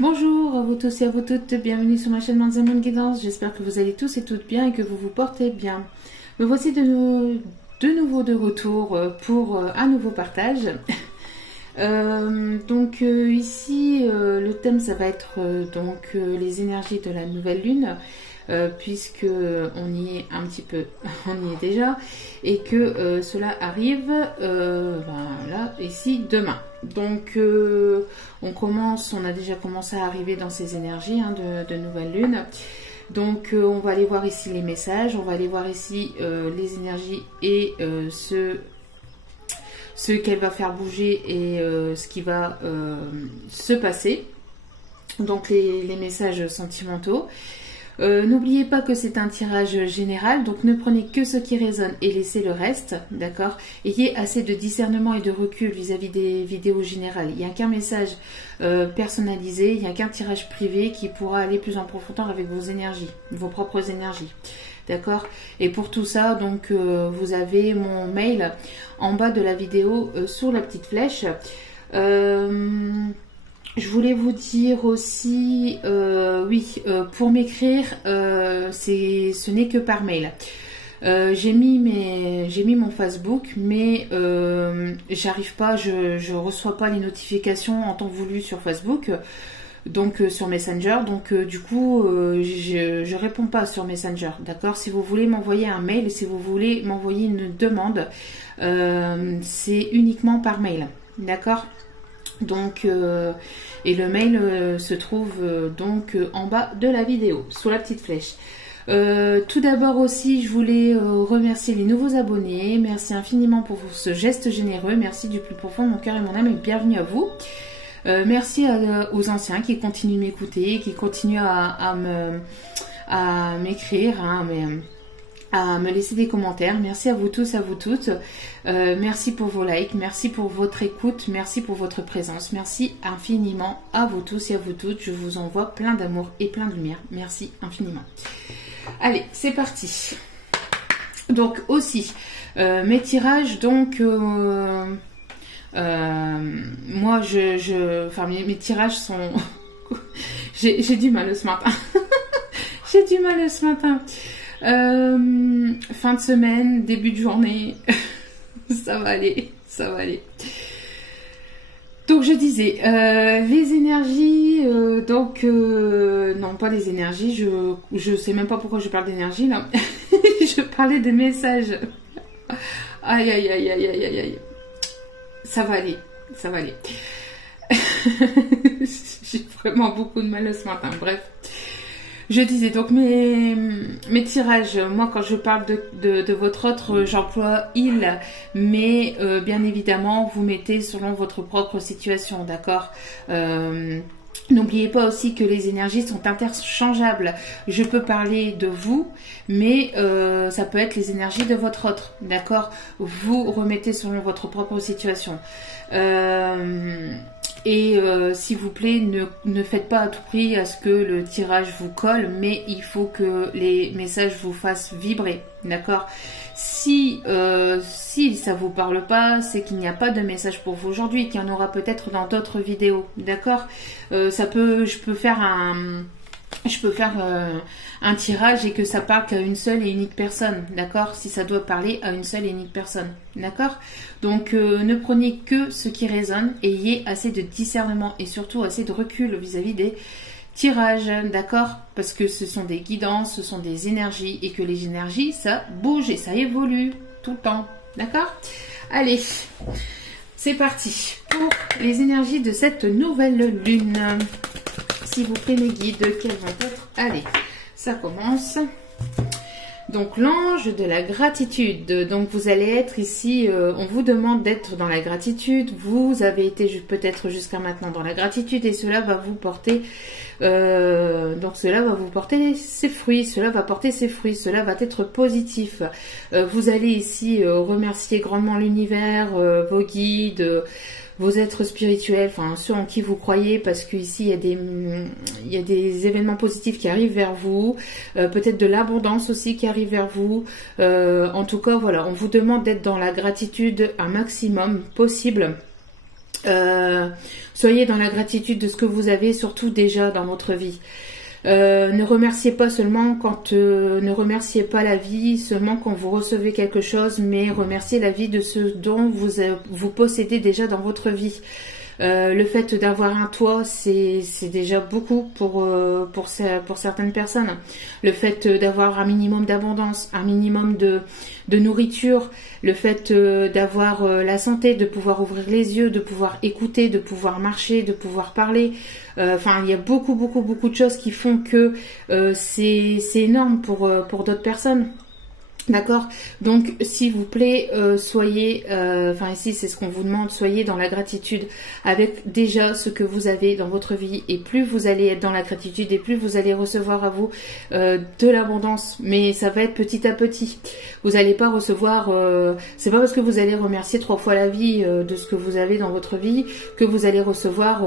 Bonjour à vous tous et à vous toutes, bienvenue sur ma chaîne Manzaman Guidance. J'espère que vous allez tous et toutes bien et que vous vous portez bien. Me voici de nouveau de retour pour un nouveau partage. Ici, le thème ça va être les énergies de la nouvelle lune. Puisque on y est un petit peu, on y est déjà, et que cela arrive là, ici, demain. Donc on a déjà commencé à arriver dans ces énergies de nouvelle lune. Donc on va aller voir ici les messages, on va aller voir ici les énergies et ce qu'elle va faire bouger et ce qui va se passer. Donc les messages sentimentaux. N'oubliez pas que c'est un tirage général, donc ne prenez que ce qui résonne et laissez le reste, d'accord? Ayez assez de discernement et de recul vis-à-vis des vidéos générales. Il n'y a qu'un message personnalisé, il n'y a qu'un tirage privé qui pourra aller plus en profondeur avec vos énergies, vos propres énergies, d'accord? Et pour tout ça, donc vous avez mon mail en bas de la vidéo sur la petite flèche. Je voulais vous dire aussi, pour m'écrire, ce n'est que par mail. J'ai mis mon Facebook, mais j'arrive pas, je reçois pas les notifications en temps voulu sur Facebook, donc sur Messenger. Donc du coup, je réponds pas sur Messenger, d'accord? Si vous voulez m'envoyer un mail, si vous voulez m'envoyer une demande, c'est uniquement par mail, d'accord? Donc et le mail se trouve en bas de la vidéo sous la petite flèche. Tout d'abord aussi je voulais remercier les nouveaux abonnés. Merci infiniment pour ce geste généreux, merci du plus profond de mon cœur et mon âme et bienvenue à vous. Merci aux anciens qui continuent de m'écouter, qui continuent à m'écrire, à me laisser des commentaires. Merci à vous tous, à vous toutes. Merci pour vos likes, merci pour votre écoute, merci pour votre présence. Merci infiniment à vous tous et à vous toutes. Je vous envoie plein d'amour et plein de lumière. Merci infiniment. Allez, c'est parti. Donc aussi, mes tirages, donc moi mes tirages sont... j'ai du mal ce matin. J'ai du mal ce matin. Fin de semaine, début de journée, ça va aller, ça va aller. Donc je disais, les énergies, non pas les énergies, je sais même pas pourquoi je parle d'énergie là, je parlais des messages. Aïe aïe aïe aïe aïe aïe aïe, ça va aller, ça va aller. J'ai vraiment beaucoup de mal ce matin, bref. Je disais donc mes tirages, moi quand je parle de votre autre, j'emploie il, mais bien évidemment vous mettez selon votre propre situation, d'accord? N'oubliez pas aussi que les énergies sont interchangeables. Je peux parler de vous, mais ça peut être les énergies de votre autre, d'accord? Vous remettez selon votre propre situation. S'il vous plaît, ne faites pas à tout prix à ce que le tirage vous colle, mais il faut que les messages vous fassent vibrer, d'accord? Si ça vous parle pas, c'est qu'il n'y a pas de message pour vous aujourd'hui, qu'il y en aura peut-être dans d'autres vidéos, d'accord? Je peux faire un tirage et que ça parle qu'à une seule et unique personne, d'accord? Si ça doit parler à une seule et unique personne, d'accord? Donc ne prenez que ce qui résonne, ayez assez de discernement et surtout assez de recul vis-à-vis des tirages, d'accord? Parce que ce sont des guidances, ce sont des énergies et que les énergies, ça bouge et ça évolue tout le temps, d'accord? Allez, c'est parti pour les énergies de cette nouvelle lune. S'il vous plaît mes guides, quels vont être? Allez, ça commence. Donc l'ange de la gratitude. Donc vous allez être ici, on vous demande d'être dans la gratitude. Vous avez été peut-être jusqu'à maintenant dans la gratitude et cela va vous porter, cela va vous porter ses fruits. Cela va porter ses fruits. Cela va être positif. Vous allez ici remercier grandement l'univers, vos guides. Vos êtres spirituels, enfin ceux en qui vous croyez, parce qu'ici il y a des événements positifs qui arrivent vers vous, peut-être de l'abondance aussi qui arrive vers vous. En tout cas, voilà, on vous demande d'être dans la gratitude un maximum possible. Soyez dans la gratitude de ce que vous avez, surtout déjà dans votre vie. Ne remerciez pas seulement quand ne remerciez pas la vie seulement quand vous recevez quelque chose, mais remerciez la vie de ce dont vous possédez déjà dans votre vie. Le fait d'avoir un toit, c'est déjà beaucoup pour certaines personnes. Le fait d'avoir un minimum d'abondance, un minimum de nourriture, le fait d'avoir la santé, de pouvoir ouvrir les yeux, de pouvoir écouter, de pouvoir marcher, de pouvoir parler. Enfin, il y a beaucoup de choses qui font que c'est énorme pour d'autres personnes. D'accord? Donc, s'il vous plaît, soyez, enfin ici c'est ce qu'on vous demande, soyez dans la gratitude avec déjà ce que vous avez dans votre vie, et plus vous allez être dans la gratitude et plus vous allez recevoir à vous de l'abondance, mais ça va être petit à petit. Vous n'allez pas recevoir, c'est pas parce que vous allez remercier 3 fois la vie de ce que vous avez dans votre vie que vous allez recevoir,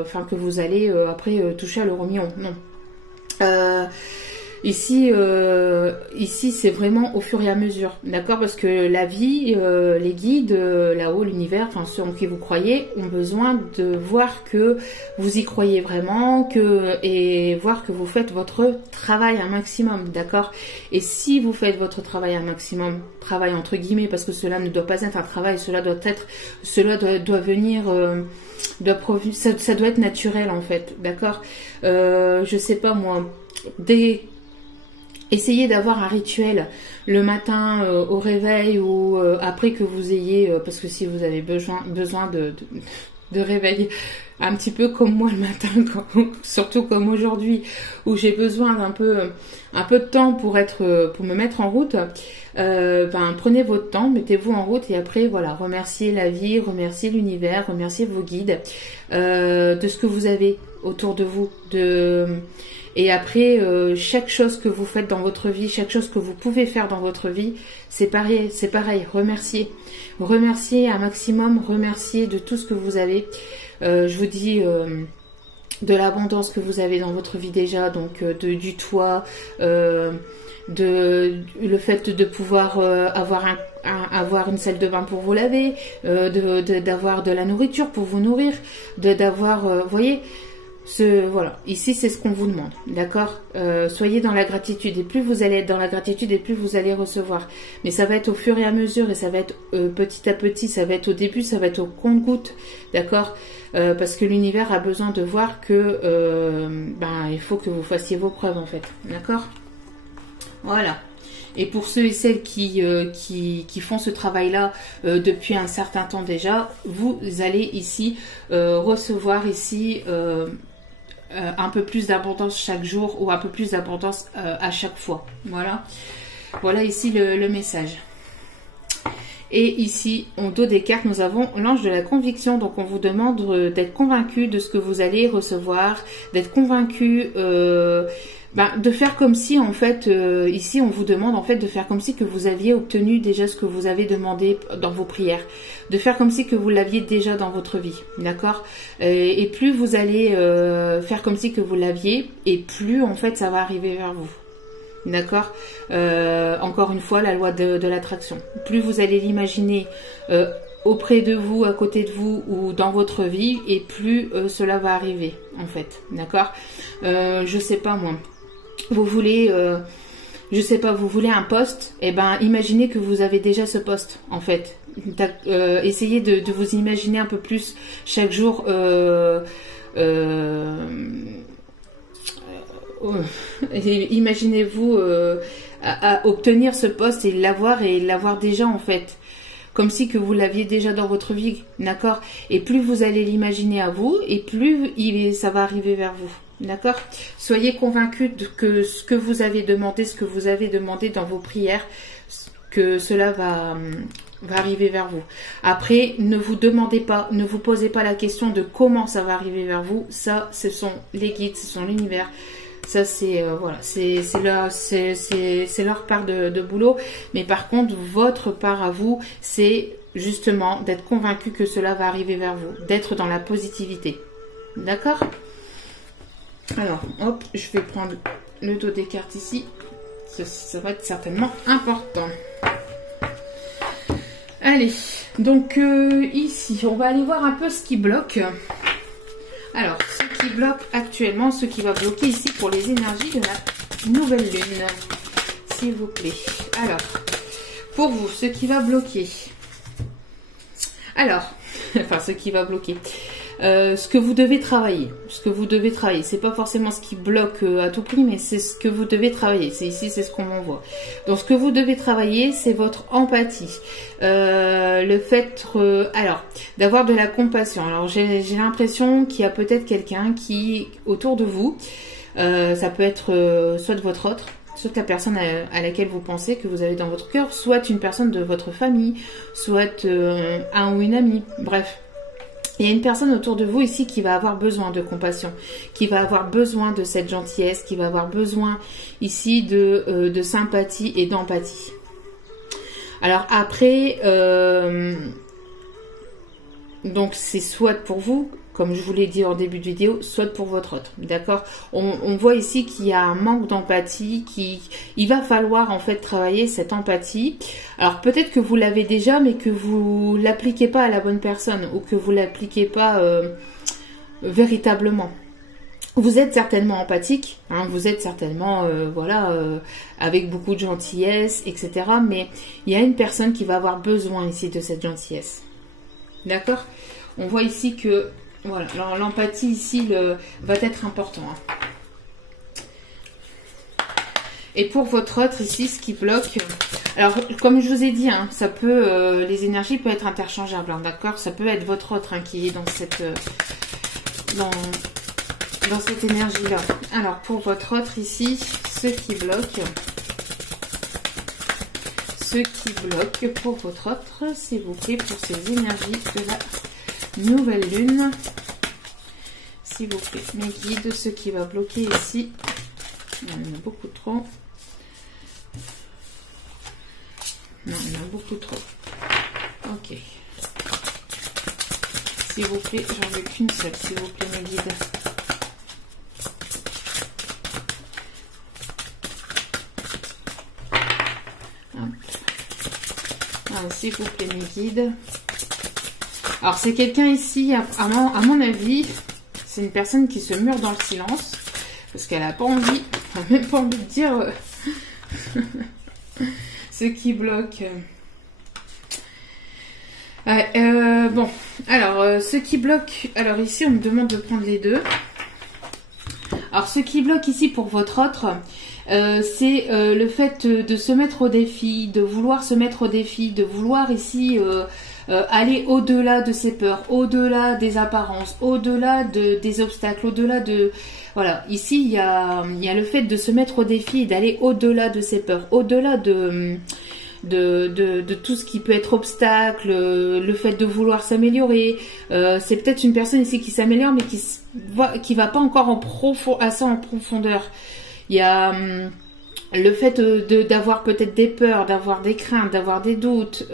enfin que vous allez après toucher à l'euro million, non. Ici, c'est vraiment au fur et à mesure, d'accord? Parce que la vie, les guides, là-haut, l'univers, enfin ceux en qui vous croyez, ont besoin de voir que vous y croyez vraiment, et voir que vous faites votre travail un maximum, d'accord? Et si vous faites votre travail un maximum, travail entre guillemets, parce que cela ne doit pas être un travail, cela doit venir, ça doit être naturel en fait, d'accord? Je sais pas moi, essayez d'avoir un rituel le matin au réveil ou après que vous ayez, parce que si vous avez besoin de réveil un petit peu comme moi le matin, surtout comme aujourd'hui où j'ai besoin un peu de temps pour me mettre en route, prenez votre temps, mettez-vous en route et après voilà, remerciez la vie, remerciez l'univers, remerciez vos guides de ce que vous avez autour de vous, et après, chaque chose que vous faites dans votre vie, chaque chose que vous pouvez faire dans votre vie, c'est pareil, remerciez. Remerciez un maximum, remerciez de tout ce que vous avez. Je vous dis de l'abondance que vous avez dans votre vie déjà, donc du toit, le fait de pouvoir avoir une salle de bain pour vous laver, d'avoir de la nourriture pour vous nourrir, d'avoir, voyez, voilà, ici c'est ce qu'on vous demande, d'accord? Soyez dans la gratitude, et plus vous allez être dans la gratitude et plus vous allez recevoir, mais ça va être au fur et à mesure, et ça va être petit à petit, ça va être au début, ça va être au compte-gouttes, d'accord? Parce que l'univers a besoin de voir que il faut que vous fassiez vos preuves en fait, d'accord? Voilà. Et pour ceux et celles qui font ce travail-là depuis un certain temps déjà, vous allez ici recevoir ici un peu plus d'abondance chaque jour, ou un peu plus d'abondance à chaque fois. Voilà. Voilà ici le message. Et ici, en dos des cartes, nous avons l'ange de la conviction. Donc, on vous demande d'être convaincu de ce que vous allez recevoir, d'être convaincu, de faire comme si, en fait, ici, on vous demande, en fait, de faire comme si que vous aviez obtenu déjà ce que vous avez demandé dans vos prières. De faire comme si que vous l'aviez déjà dans votre vie, d'accord? Et plus vous allez faire comme si que vous l'aviez, et plus, en fait, ça va arriver vers vous. D'accord? Encore une fois, la loi de l'attraction. Plus vous allez l'imaginer auprès de vous, à côté de vous ou dans votre vie, et plus cela va arriver, en fait. D'accord? Je sais pas moi. Vous voulez, je sais pas, vous voulez un poste, et imaginez que vous avez déjà ce poste, en fait. Essayez de vous imaginer un peu plus chaque jour. Imaginez-vous à obtenir ce poste et l'avoir déjà en fait, comme si que vous l'aviez déjà dans votre vie, d'accord? Et plus vous allez l'imaginer à vous, et plus ça va arriver vers vous, d'accord? Soyez convaincus que ce que vous avez demandé dans vos prières, que cela va arriver vers vous. Après, ne vous posez pas la question de comment ça va arriver vers vous. Ça, ce sont les guides, ce sont l'univers. Ça, c'est voilà, c'est leur part de boulot. Mais par contre, votre part à vous, c'est justement d'être convaincu que cela va arriver vers vous, d'être dans la positivité. D'accord? Alors, hop, je vais prendre le dos des cartes ici. Ça va être certainement important. Allez, donc ici, on va aller voir un peu ce qui bloque. Alors, ce qui bloque actuellement, ce qui va bloquer ici pour les énergies de la nouvelle lune, s'il vous plaît. Alors, pour vous, ce qui va bloquer. Alors, enfin, ce qui va bloquer. Ce que vous devez travailler. Ce que vous devez travailler. C'est pas forcément ce qui bloque à tout prix, mais c'est ce que vous devez travailler. C'est ici, c'est ce qu'on m'envoie. Donc, ce que vous devez travailler, c'est votre empathie. Le fait, alors, d'avoir de la compassion. Alors, j'ai l'impression qu'il y a peut-être quelqu'un qui, autour de vous, ça peut être soit de votre autre, soit la personne à laquelle vous pensez, que vous avez dans votre cœur, soit une personne de votre famille, soit un ou une amie, bref. Il y a une personne autour de vous ici qui va avoir besoin de compassion, qui va avoir besoin de cette gentillesse, qui va avoir besoin ici de sympathie et d'empathie. Alors après, donc c'est soit pour vous, comme je vous l'ai dit en début de vidéo, soit pour votre autre, d'accord. On voit ici qu'il y a un manque d'empathie, il va falloir en fait travailler cette empathie. Alors peut-être que vous l'avez déjà, mais que vous l'appliquez pas à la bonne personne, ou que vous l'appliquez pas véritablement. Vous êtes certainement empathique, hein, vous êtes certainement, avec beaucoup de gentillesse, etc. Mais il y a une personne qui va avoir besoin ici de cette gentillesse, d'accord. On voit ici que voilà, l'empathie ici va être important. Hein. Et pour votre autre ici, ce qui bloque, alors comme je vous ai dit, hein, ça peut, les énergies peuvent être interchangeables, hein, d'accord. Ça peut être votre autre hein, qui est dans cette, dans cette énergie-là. Alors pour votre autre ici, ce qui bloque pour votre autre, s'il vous plaît, pour ces énergies de la nouvelle lune, s'il vous plaît, mes guides, ce qui va bloquer ici. Il y en a beaucoup trop. Non, il y en a beaucoup trop. Ok. S'il vous plaît, j'en veux qu'une seule, s'il vous plaît, mes guides. Ah, s'il vous plaît, mes guides. Alors c'est quelqu'un ici, à mon avis, c'est une personne qui se mure dans le silence, parce qu'elle n'a pas envie, même pas envie de dire ce qui bloque. Bon, alors ce qui bloque, alors ici on me demande de prendre les deux. Alors ce qui bloque ici pour votre autre, c'est le fait de se mettre au défi, de vouloir se mettre au défi, de vouloir ici aller au-delà de ses peurs, au-delà des apparences, au-delà des obstacles, au-delà de... Voilà, ici il y a le fait de se mettre au défi et d'aller au-delà de ses peurs, au-delà de tout ce qui peut être obstacle, le fait de vouloir s'améliorer. C'est peut-être une personne ici qui s'améliore mais qui va pas encore assez en profondeur. Il y a le fait d'avoir peut-être des peurs, d'avoir des craintes, d'avoir des doutes.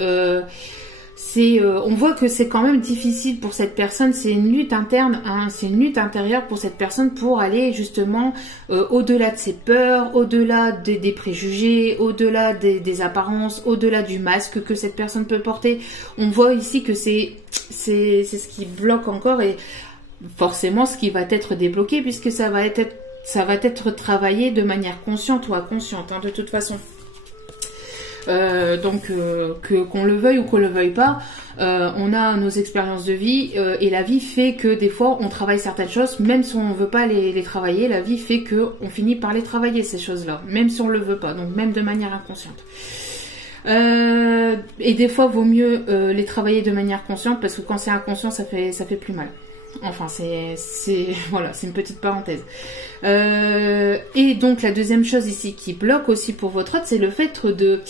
On voit que c'est quand même difficile pour cette personne, c'est une lutte interne, hein, c'est une lutte intérieure pour cette personne pour aller justement au-delà de ses peurs, au-delà des préjugés, au-delà des apparences, au-delà du masque que cette personne peut porter. On voit ici que c'est ce qui bloque encore et forcément ce qui va être débloqué puisque ça va être travaillé de manière consciente ou inconsciente, hein, de toute façon. Donc qu'on le veuille ou qu'on le veuille pas, on a nos expériences de vie et la vie fait que des fois on travaille certaines choses, même si on ne veut pas les travailler, la vie fait que on finit par les travailler ces choses-là, même si on le veut pas, donc même de manière inconsciente. Et des fois vaut mieux les travailler de manière consciente parce que quand c'est inconscient ça fait plus mal. Enfin, voilà, c'est une petite parenthèse. Et donc, la deuxième chose ici qui bloque aussi pour votre autre, c'est le fait de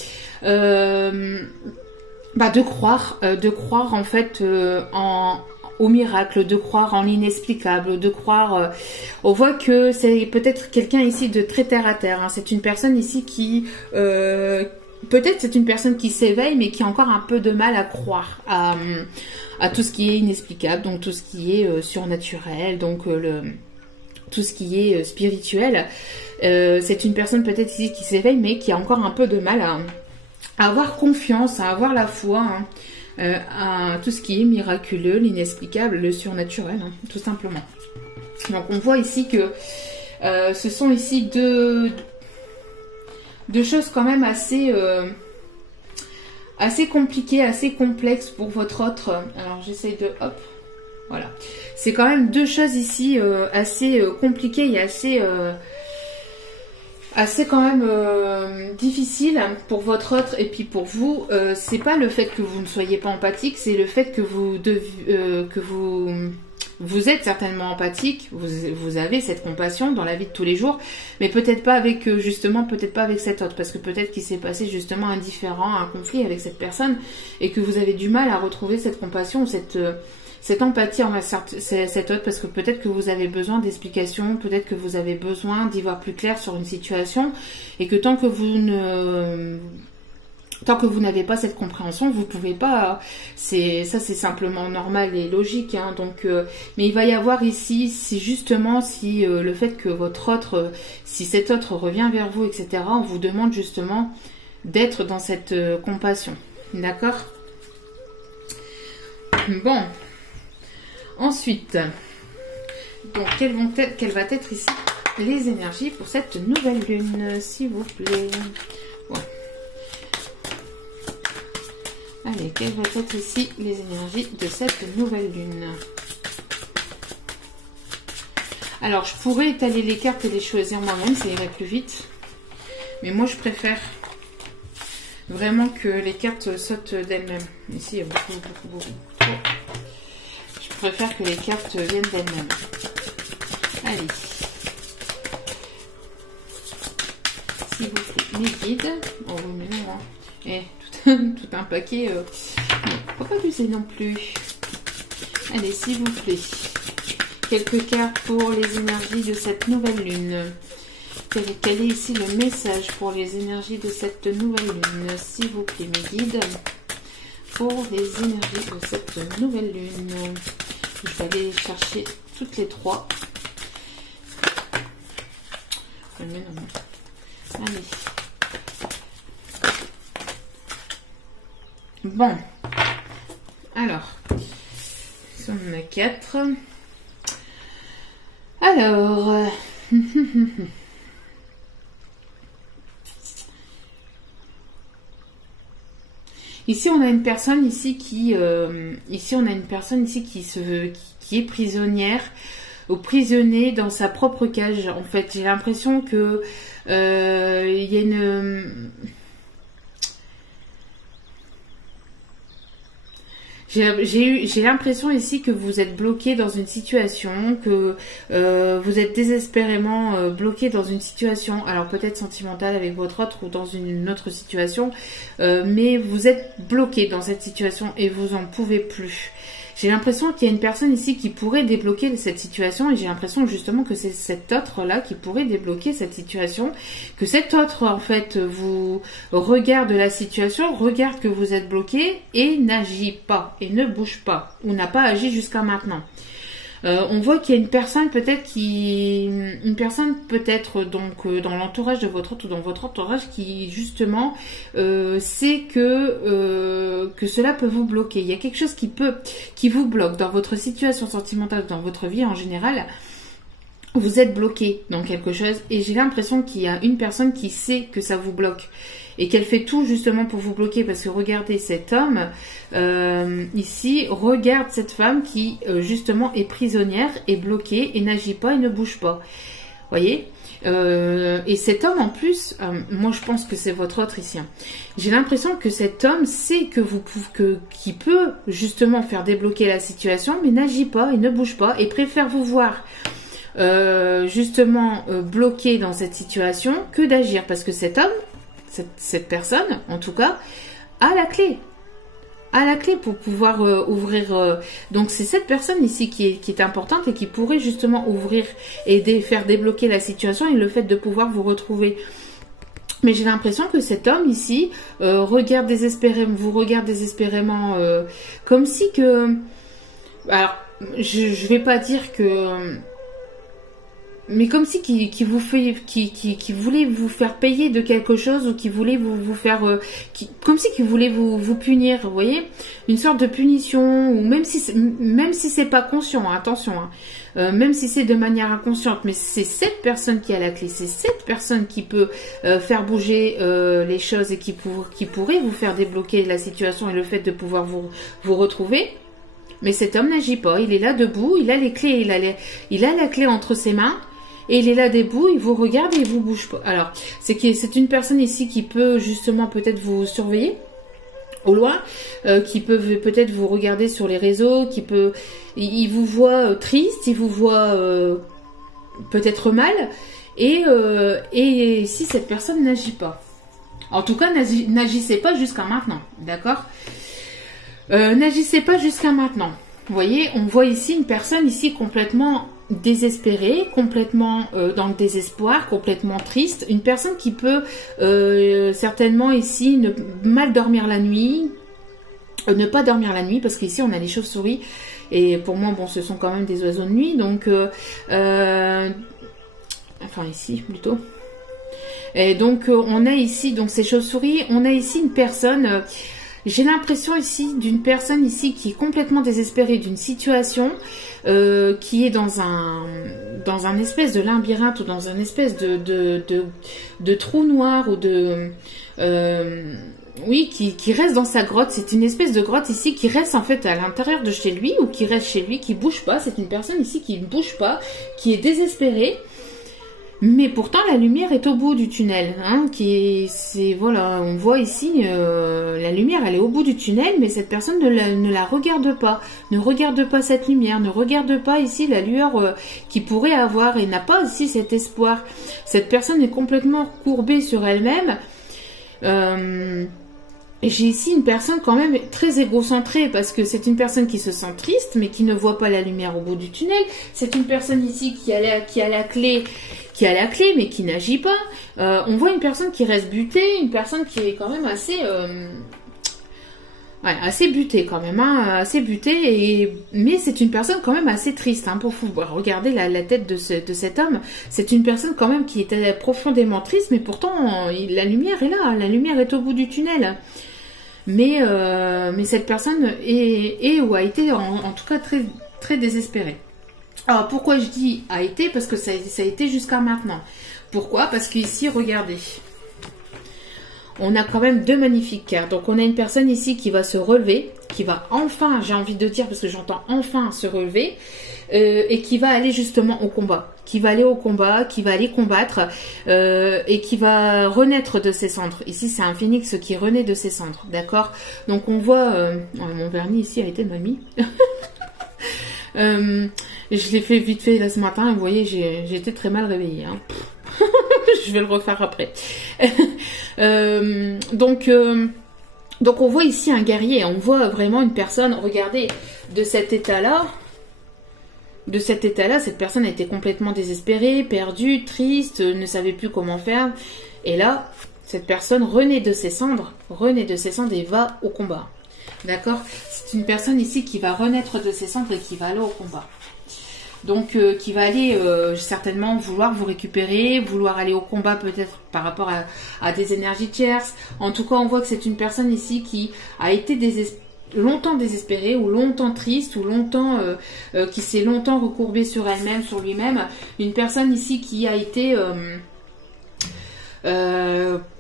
croire en fait au miracle, de croire en l'inexplicable, de croire... on voit que c'est peut-être quelqu'un ici de très terre à terre. Hein. C'est une personne ici qui... peut-être c'est une personne qui s'éveille, mais qui a encore un peu de mal à croire à tout ce qui est inexplicable, donc tout ce qui est surnaturel, donc tout ce qui est spirituel. C'est une personne peut-être ici qui s'éveille, mais qui a encore un peu de mal à avoir confiance, à avoir la foi. Hein. à tout ce qui est miraculeux, l'inexplicable, le surnaturel, hein, tout simplement. Donc on voit ici que ce sont ici deux choses quand même assez compliquées, assez complexes pour votre autre. Alors j'essaye de... Hop, voilà. C'est quand même deux choses ici assez compliquées et assez quand même difficile pour votre autre et puis pour vous. C'est pas le fait que vous ne soyez pas empathique, c'est le fait que vous êtes certainement empathique, vous avez cette compassion dans la vie de tous les jours, mais peut-être pas avec justement, peut-être pas avec cette autre, parce que peut-être qu'il s'est passé justement un différend, un conflit avec cette personne et que vous avez du mal à retrouver cette compassion ou cette empathie envers cette autre, parce que peut-être que vous avez besoin d'explications, peut-être que vous avez besoin d'y voir plus clair sur une situation, et que tant que vous n'avez pas cette compréhension, vous pouvez pas. C'est simplement normal et logique, hein, donc. Mais il va y avoir ici, si justement, si le fait que votre autre, si cet autre revient vers vous, etc. On vous demande justement d'être dans cette compassion, d'accord? Bon. Ensuite, donc, quelles va être ici les énergies pour cette nouvelle lune, s'il vous plaît? Bon. Allez, quelles vont être ici les énergies de cette nouvelle lune? Alors, je pourrais étaler les cartes et les choisir moi-même, ça irait plus vite. Mais moi, je préfère vraiment que les cartes sautent d'elles-mêmes. Ici, il y a beaucoup. Je préfère que les cartes viennent d'elles-mêmes. Allez. S'il vous plaît, mes guides. Oh oui, mais non, hein. Tout un paquet. Faut pas abuser non plus. Allez, s'il vous plaît. Quelques cartes pour les énergies de cette nouvelle lune. Quel est ici le message pour les énergies de cette nouvelle lune? S'il vous plaît, mes guides. Pour les énergies de cette nouvelle lune. Je vais aller chercher toutes les trois. Mais non. Allez. Bon. Alors. On en a 4. Alors. Ici, on a une personne ici qui est prisonnière ou prisonnée dans sa propre cage. En fait, j'ai l'impression que il y a une J'ai l'impression ici que vous êtes bloqué dans une situation, que vous êtes désespérément bloqué dans une situation, alors peut-être sentimentale avec votre autre ou dans une autre situation, mais vous êtes bloqué dans cette situation et vous en pouvez plus. J'ai l'impression qu'il y a une personne ici qui pourrait débloquer cette situation et j'ai l'impression justement que c'est cet autre-là qui pourrait débloquer cette situation, que cet autre en fait vous regarde la situation, regarde que vous êtes bloqué et n'agit pas et ne bouge pas ou n'a pas agi jusqu'à maintenant. On voit qu'il y a une personne peut-être donc dans l'entourage de votre autre ou dans votre entourage qui justement sait que cela peut vous bloquer. Il y a quelque chose qui vous bloque dans votre situation sentimentale, dans votre vie en général. Vous êtes bloqué dans quelque chose et j'ai l'impression qu'il y a une personne qui sait que ça vous bloque et qu'elle fait tout justement pour vous bloquer, parce que regardez cet homme ici, regarde cette femme qui justement est prisonnière, est bloquée et n'agit pas et ne bouge pas. Voyez, et cet homme en plus, moi je pense que c'est votre autre ici. Hein. J'ai l'impression que cet homme sait qu'il peut justement faire débloquer la situation, mais n'agit pas et ne bouge pas et préfère vous voir justement bloqué dans cette situation que d'agir, parce que cet homme, cette personne en tout cas, a la clé pour pouvoir ouvrir. Donc c'est cette personne ici qui est importante et qui pourrait justement ouvrir et faire débloquer la situation et le fait de pouvoir vous retrouver. Mais j'ai l'impression que cet homme ici vous regarde désespérément comme si que... Alors, je vais pas dire que... mais comme si qui vous fait, qui voulait vous faire payer de quelque chose ou qui voulait vous faire, comme si qui voulait vous punir, vous voyez, une sorte de punition, ou même si c'est pas conscient, hein, attention, hein, même si c'est de manière inconsciente, mais c'est cette personne qui a la clé, c'est cette personne qui peut faire bouger les choses et qui pourrait vous faire débloquer la situation et le fait de pouvoir vous retrouver. Mais cet homme n'agit pas, il est là debout, il a les clés, il a la clé entre ses mains. Et il est là debout, il vous regarde et il vous bouge pas. Alors, c'est une personne ici qui peut justement peut-être vous surveiller au loin, qui peut peut-être vous regarder sur les réseaux, il vous voit triste, il vous voit peut-être mal, et si cette personne n'agit pas. En tout cas, n'agissez pas jusqu'à maintenant, d'accord? N'agissez pas jusqu'à maintenant. Vous voyez, on voit ici une personne ici complètement désespérée, complètement dans le désespoir, complètement triste. Une personne qui peut certainement ici mal dormir la nuit, ne pas dormir la nuit, parce qu'ici on a les chauves-souris, et pour moi, bon, ce sont quand même des oiseaux de nuit, donc enfin ici plutôt. Et donc on a ici donc ces chauves-souris, on a ici une personne. J'ai l'impression ici d'une personne ici qui est complètement désespérée d'une situation, qui est dans un espèce de labyrinthe ou dans un espèce de trou noir ou oui, qui reste dans sa grotte. C'est une espèce de grotte ici qui reste en fait à l'intérieur de chez lui ou qui reste chez lui, qui bouge pas. C'est une personne ici qui ne bouge pas, qui est désespérée. Mais pourtant la lumière est au bout du tunnel, hein, voilà, on voit ici la lumière, elle est au bout du tunnel, mais cette personne ne la regarde pas, ne regarde pas cette lumière, ne regarde pas ici la lueur qu'il pourrait avoir et n'a pas ici cet espoir. Cette personne est complètement courbée sur elle-même. Et j'ai ici une personne quand même très égocentrée parce que c'est une personne qui se sent triste mais qui ne voit pas la lumière au bout du tunnel. C'est une personne ici qui a la clé mais qui n'agit pas. On voit une personne qui reste butée, une personne qui est quand même assez assez butée quand même, hein, assez butée, mais c'est une personne quand même assez triste, hein, pour pouvoir regarder la tête de cet homme. C'est une personne quand même qui était profondément triste, mais pourtant la lumière est là, la lumière est au bout du tunnel. Mais cette personne est ou a été en tout cas très, très désespérée. Alors pourquoi je dis a été? Parce que ça a été jusqu'à maintenant. Pourquoi? Parce qu'ici, regardez, on a quand même deux magnifiques cartes. Donc on a une personne ici qui va se relever, qui va enfin, j'ai envie de dire, parce que j'entends enfin se relever, et qui va aller justement au combat. Qui va aller au combat, qui va aller combattre, et qui va renaître de ses cendres. Ici, c'est un phénix qui renaît de ses cendres, d'accord? Donc on voit, mon vernis ici a été mal mis. Je l'ai fait vite fait là ce matin, vous voyez, j'ai été très mal réveillée, hein. Je vais le refaire après. Donc on voit ici un guerrier, on voit vraiment une personne, regardez, de cet état-là, cette personne a été complètement désespérée, perdue, triste, ne savait plus comment faire. Et là, cette personne renaît de ses cendres et va au combat. D'accord? C'est une personne ici qui va renaître de ses cendres et qui va aller au combat. Donc, qui va aller certainement vouloir vous récupérer, vouloir aller au combat peut-être par rapport à des énergies tierces. En tout cas, on voit que c'est une personne ici qui a été longtemps désespérée ou longtemps triste ou longtemps qui s'est longtemps recourbée sur elle-même, sur lui-même. Une personne ici qui a été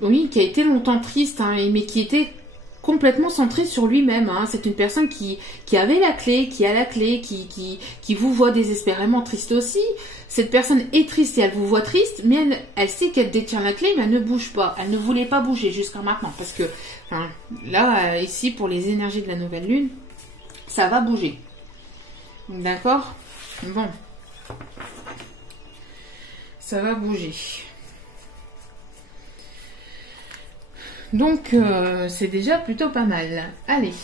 oui, qui a été longtemps triste, hein, mais qui était complètement centré sur lui-même, hein. C'est une personne qui avait la clé, qui a la clé, qui vous voit désespérément triste aussi. Cette personne est triste et elle vous voit triste, mais elle sait qu'elle détient la clé, mais elle ne bouge pas. Elle ne voulait pas bouger jusqu'à maintenant, parce que enfin, là, ici, pour les énergies de la nouvelle lune, ça va bouger. D'accord? Bon. Ça va bouger. Donc, c'est déjà plutôt pas mal. Allez.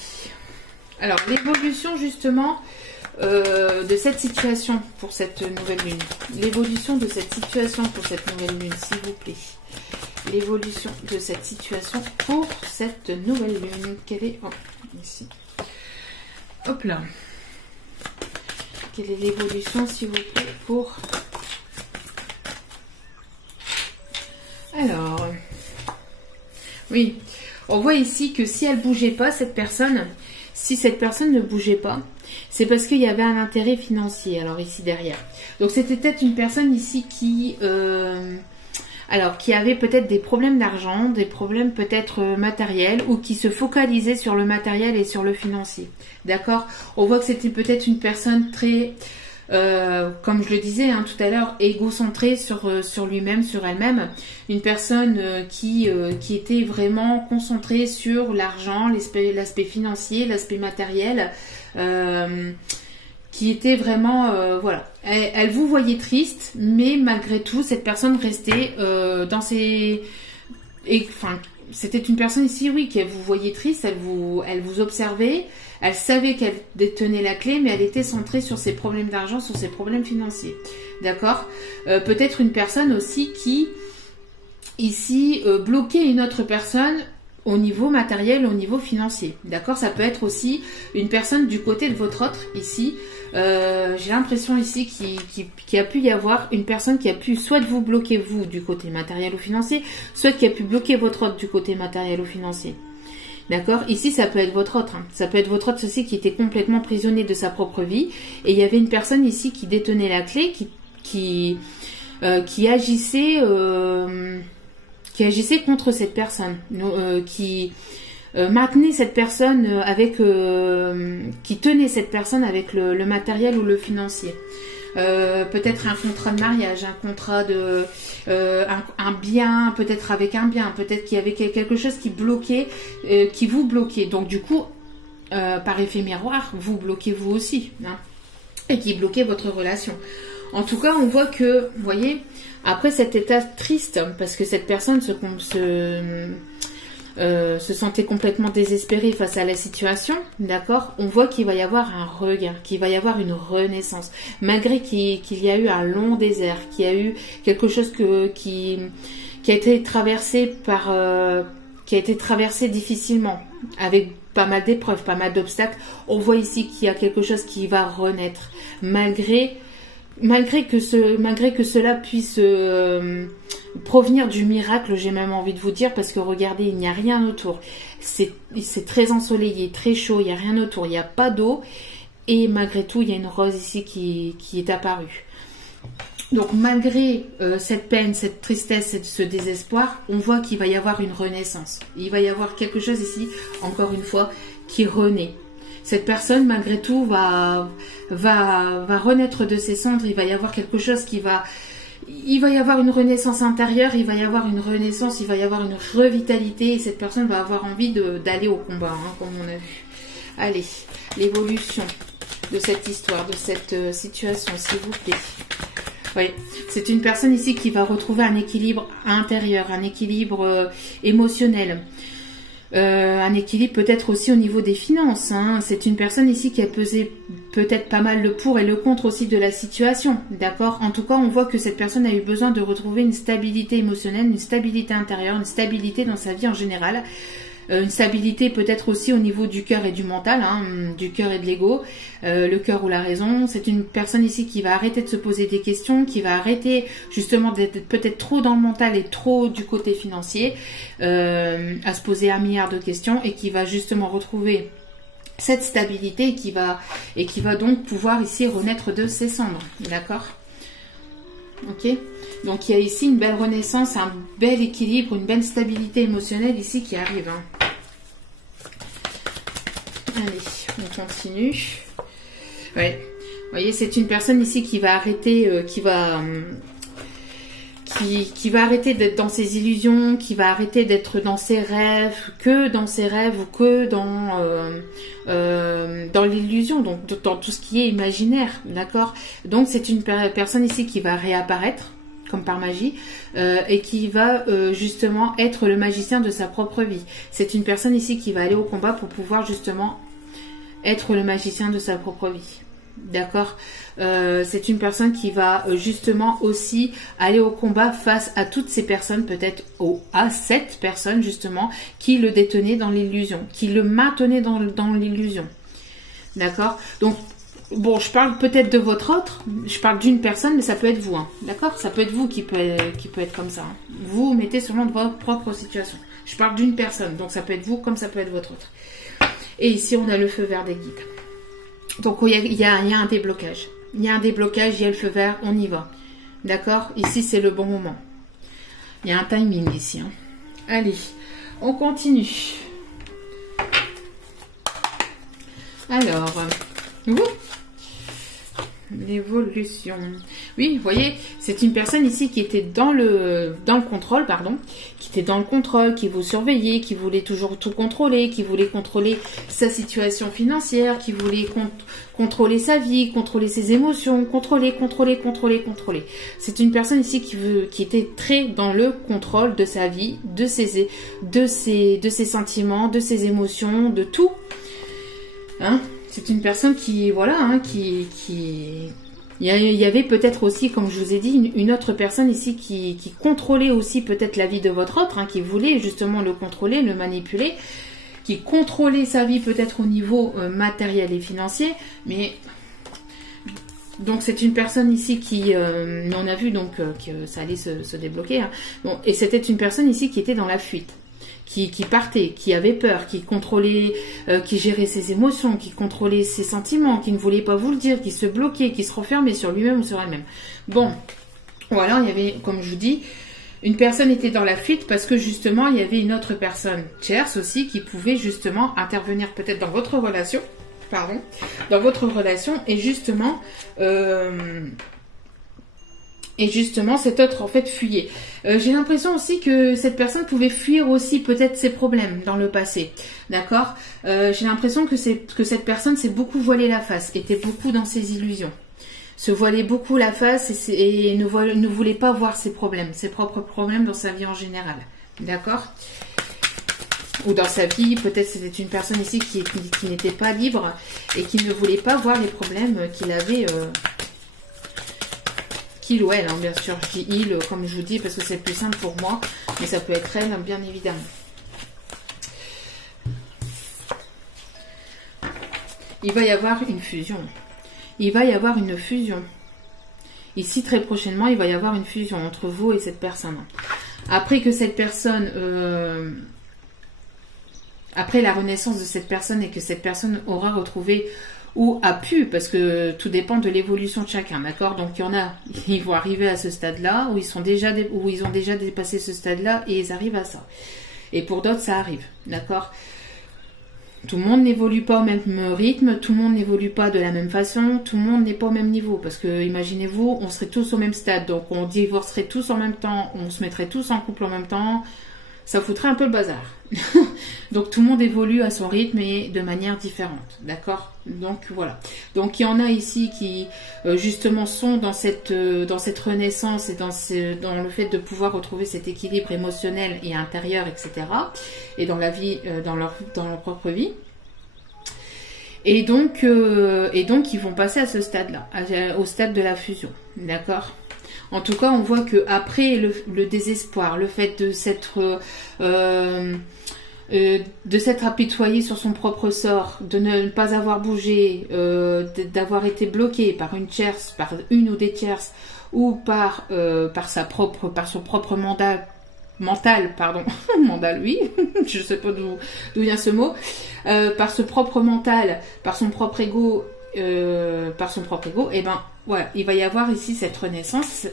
Alors, l'évolution, justement, de cette situation pour cette nouvelle lune. L'évolution de cette situation pour cette nouvelle lune, s'il vous plaît. L'évolution de cette situation pour cette nouvelle lune. Quelle est... Oh, ici. Hop là. Quelle est l'évolution, s'il vous plaît, pour Oui, on voit ici que si elle bougeait pas, cette personne, si cette personne ne bougeait pas, c'est parce qu'il y avait un intérêt financier, alors ici derrière. Donc c'était peut-être une personne ici qui avait peut-être des problèmes d'argent, des problèmes peut-être matériels, ou qui se focalisait sur le matériel et sur le financier. D'accord? On voit que c'était peut-être une personne très, comme je le disais tout à l'heure, égocentrée sur lui-même, sur elle-même. Une personne qui était vraiment concentrée sur l'argent, l'aspect financier, l'aspect matériel, qui était vraiment, voilà. Elle vous voyait triste, mais malgré tout, cette personne restait dans ses... Enfin, c'était une personne ici, oui, qu'elle vous voyait triste, elle vous observait, elle savait qu'elle détenait la clé, mais elle était centrée sur ses problèmes d'argent, sur ses problèmes financiers. D'accord? Peut-être une personne aussi qui, ici, bloquait une autre personne au niveau matériel, au niveau financier. D'accord? Ça peut être aussi une personne du côté de votre autre, ici. J'ai l'impression ici qu'il a pu y avoir une personne qui a pu soit vous bloquer vous du côté matériel ou financier, soit qui a pu bloquer votre autre du côté matériel ou financier. D'accord? Ici, ça peut être votre autre. Ça peut être votre autre aussi qui était complètement prisonnier de sa propre vie. Et il y avait une personne ici qui détenait la clé, qui agissait contre cette personne, qui maintenait cette personne qui tenait cette personne avec le matériel ou le financier. Peut-être un contrat de mariage, un contrat de un bien, peut-être avec un bien, peut-être qu'il y avait quelque chose qui bloquait, qui vous bloquait. Donc du coup, par effet miroir, vous bloquez vous aussi, et qui bloquait votre relation. En tout cas, on voit que, vous voyez, après cet état triste, parce que cette personne se sentait complètement désespérée face à la situation, d'accord, on voit qu'il va y avoir un regain, qu'il va y avoir une renaissance, malgré qu'il y a eu un long désert, qu'il y a eu quelque chose qui a été traversé difficilement, avec pas mal d'épreuves, pas mal d'obstacles. On voit ici qu'il y a quelque chose qui va renaître, malgré que cela puisse provenir du miracle, j'ai même envie de vous dire, parce que regardez, il n'y a rien autour. C'est très ensoleillé, très chaud, il n'y a rien autour, il n'y a pas d'eau, et malgré tout, il y a une rose ici qui est apparue. Donc malgré cette peine, cette tristesse, ce désespoir, on voit qu'il va y avoir une renaissance. Il va y avoir quelque chose ici, encore une fois, qui renaît. Cette personne, malgré tout, va renaître de ses cendres. Il va y avoir quelque chose il va y avoir une renaissance intérieure, il va y avoir une renaissance, il va y avoir une revitalité. Et cette personne va avoir envie d'aller au combat, comme on a vu. Allez, l'évolution de cette histoire, de cette situation, s'il vous plaît. Oui, c'est une personne ici qui va retrouver un équilibre intérieur, un équilibre émotionnel. Un équilibre peut-être aussi au niveau des finances. C'est une personne ici qui a pesé peut-être pas mal le pour et le contre aussi de la situation. D'accord? En tout cas, on voit que cette personne a eu besoin de retrouver une stabilité émotionnelle, une stabilité intérieure, une stabilité dans sa vie en général. Une stabilité peut-être aussi au niveau du cœur et du mental, du cœur et de l'ego, le cœur ou la raison. C'est une personne ici qui va arrêter de se poser des questions, qui va arrêter justement d'être peut-être trop dans le mental et trop du côté financier, à se poser 1 milliard de questions, et qui va justement retrouver cette stabilité et qui va donc pouvoir ici renaître de ses cendres. D'accord? Ok, donc il y a ici une belle renaissance, un bel équilibre, une belle stabilité émotionnelle ici qui arrive. Allez, on continue. Ouais, vous voyez, c'est une personne ici qui va arrêter, qui va arrêter d'être dans ses illusions, qui va arrêter d'être dans ses rêves, que dans ses rêves ou que dans l'illusion, donc dans tout ce qui est imaginaire, d'accord? Donc c'est une personne ici qui va réapparaître comme par magie, et qui va justement être le magicien de sa propre vie. C'est une personne ici qui va aller au combat pour pouvoir justement être le magicien de sa propre vie. D'accord, c'est une personne qui va justement aussi aller au combat face à toutes ces personnes, peut-être à cette personne justement qui le détenait dans l'illusion, qui le maintenait dans l'illusion. D'accord, donc bon, je parle peut-être de votre autre, je parle d'une personne, mais ça peut être vous, hein, d'accord? Ça peut être vous qui peut être comme ça. Hein. Vous mettez selon votre propre situation. Je parle d'une personne, donc ça peut être vous comme ça peut être votre autre. Et ici, on a le feu vert des guides. Donc, il y a un déblocage. Il y a un déblocage, il y a le feu vert, on y va. D'accord? Ici, c'est le bon moment. Il y a un timing ici. Hein. Allez, on continue. Alors, l'évolution. Oui, vous voyez, c'est une personne ici qui était dans le contrôle, pardon, qui était dans le contrôle, qui vous surveillait, qui voulait toujours tout contrôler, qui voulait contrôler sa situation financière, qui voulait contrôler sa vie, contrôler ses émotions, contrôler. C'est une personne ici qui était très dans le contrôle de sa vie, de ses sentiments, de ses émotions, de tout. Hein? C'est une personne qui, voilà, hein, il y avait peut-être aussi, comme je vous ai dit, une autre personne ici qui contrôlait aussi peut-être la vie de votre autre, hein, qui voulait justement le contrôler, le manipuler, qui contrôlait sa vie peut-être au niveau matériel et financier, mais donc c'est une personne ici qui, on a vu donc que ça allait se débloquer, hein. Bon, et c'était une personne ici qui était dans la fuite. Qui partait, qui avait peur, qui contrôlait, qui gérait ses émotions, qui contrôlait ses sentiments, qui ne voulait pas vous le dire, qui se bloquait, qui se renfermait sur lui-même ou sur elle-même. Bon, voilà, il y avait, comme je vous dis, une personne était dans la fuite parce que justement, il y avait une autre personne tierce aussi qui pouvait justement intervenir peut-être dans votre relation, et justement, cet autre, en fait, fuyait. J'ai l'impression aussi que cette personne pouvait fuir aussi peut-être ses problèmes dans le passé. D'accord? J'ai l'impression que cette personne s'est beaucoup voilé la face, était beaucoup dans ses illusions. Se voilait beaucoup la face et ne voulait pas voir ses problèmes, ses propres problèmes dans sa vie en général. D'accord? Ou dans sa vie, peut-être c'était une personne ici qui n'était pas libre et qui ne voulait pas voir les problèmes qu'il avait... qu'il ou elle, hein, bien sûr, je dis il, comme je vous dis, parce que c'est plus simple pour moi, mais ça peut être elle, bien évidemment. Il va y avoir une fusion. Il va y avoir une fusion. Ici, très prochainement, il va y avoir une fusion entre vous et cette personne. Après que cette personne... après la renaissance de cette personne et que cette personne aura retrouvé... ou a pu, parce que tout dépend de l'évolution de chacun, d'accord? Donc il y en a, ils vont arriver à ce stade-là, où ils ont déjà dépassé ce stade-là, et ils arrivent à ça. Et pour d'autres, ça arrive, d'accord? Tout le monde n'évolue pas au même rythme, tout le monde n'évolue pas de la même façon, tout le monde n'est pas au même niveau, parce que imaginez-vous, on serait tous au même stade, donc on divorcerait tous en même temps, on se mettrait tous en couple en même temps, ça foutrait un peu le bazar. Donc tout le monde évolue à son rythme et de manière différente, d'accord? Donc voilà. Donc il y en a ici qui justement sont dans cette renaissance et dans le fait de pouvoir retrouver cet équilibre émotionnel et intérieur, etc. Et dans la vie, dans leur propre vie. Et donc ils vont passer à ce stade-là, au stade de la fusion, d'accord? En tout cas, on voit que après le désespoir, le fait de s'être apitoyé sur son propre sort, de ne pas avoir bougé, d'avoir été bloqué par une tierce, par une ou des tierces, ou par son propre mental, mental, oui, je sais pas d'où vient ce mot, par ce propre mental, par son propre ego, et ben voilà, il va y avoir ici cette renaissance,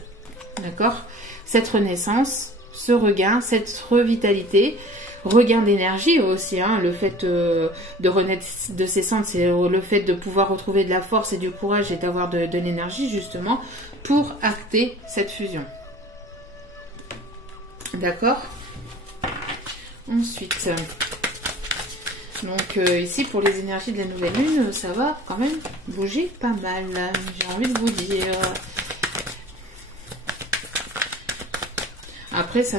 d'accord, cette renaissance, ce regain, cette revitalité, regain d'énergie aussi, hein, le fait de renaître de ses cendres, c'est le fait de pouvoir retrouver de la force et du courage et d'avoir de l'énergie justement pour acter cette fusion. D'accord? Ensuite, donc ici pour les énergies de la nouvelle lune, ça va quand même bouger pas mal, j'ai envie de vous dire. Après, ça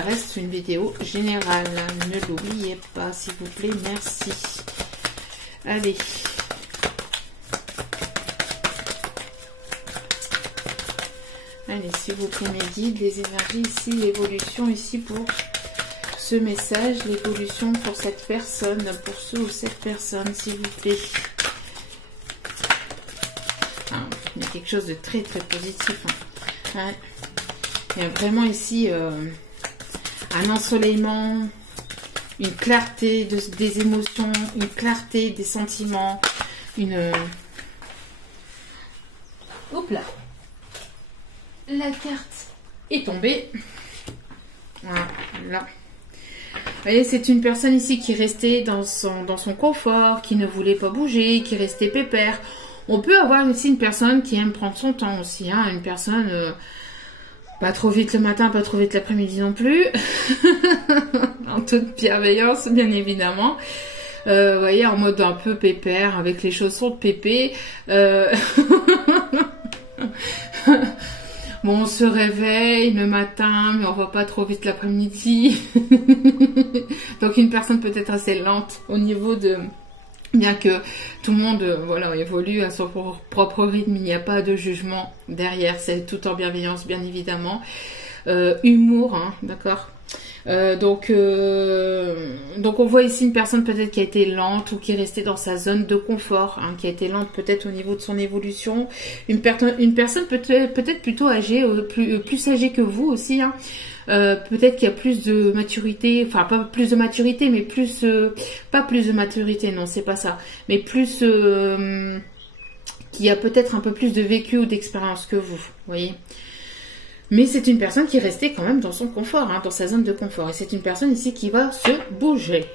reste une vidéo générale. Ne l'oubliez pas, s'il vous plaît. Merci. Allez. Allez, s'il vous plaît, mes guides, les énergies ici, l'évolution ici pour ce message, l'évolution pour cette personne, pour ce ou cette personne, s'il vous plaît. quelque chose de très très positif. Hein. Ouais. Il y a vraiment ici un ensoleillement, une clarté des émotions, une clarté des sentiments, une... Hop là. La carte est tombée. Voilà. Vous voyez, c'est une personne ici qui restait dans son confort, qui ne voulait pas bouger, qui restait pépère. On peut avoir ici une personne qui aime prendre son temps aussi. Hein, une personne pas trop vite le matin, pas trop vite l'après-midi non plus. En toute bienveillance, bien évidemment. Vous voyez, en mode un peu pépère, avec les chaussons de pépé. Bon, on se réveille le matin, mais on va pas trop vite l'après-midi. Donc une personne peut-être assez lente au niveau de... Bien que tout le monde voilà, évolue à son propre rythme, il n'y a pas de jugement derrière, c'est tout en bienveillance bien évidemment. Humour, hein, d'accord. Donc on voit ici une personne peut-être qui a été lente ou qui est restée dans sa zone de confort, hein, qui a été lente peut-être au niveau de son évolution. Une personne peut-être plutôt âgée, plus âgée que vous aussi, hein. Peut-être qu'il y a plus de maturité, enfin pas plus de maturité, mais plus, pas plus de maturité, non c'est pas ça, mais plus qui a peut-être un peu plus de vécu ou d'expérience que vous voyez. Mais c'est une personne qui est restée quand même dans son confort, hein, dans sa zone de confort. Et c'est une personne ici qui va se bouger.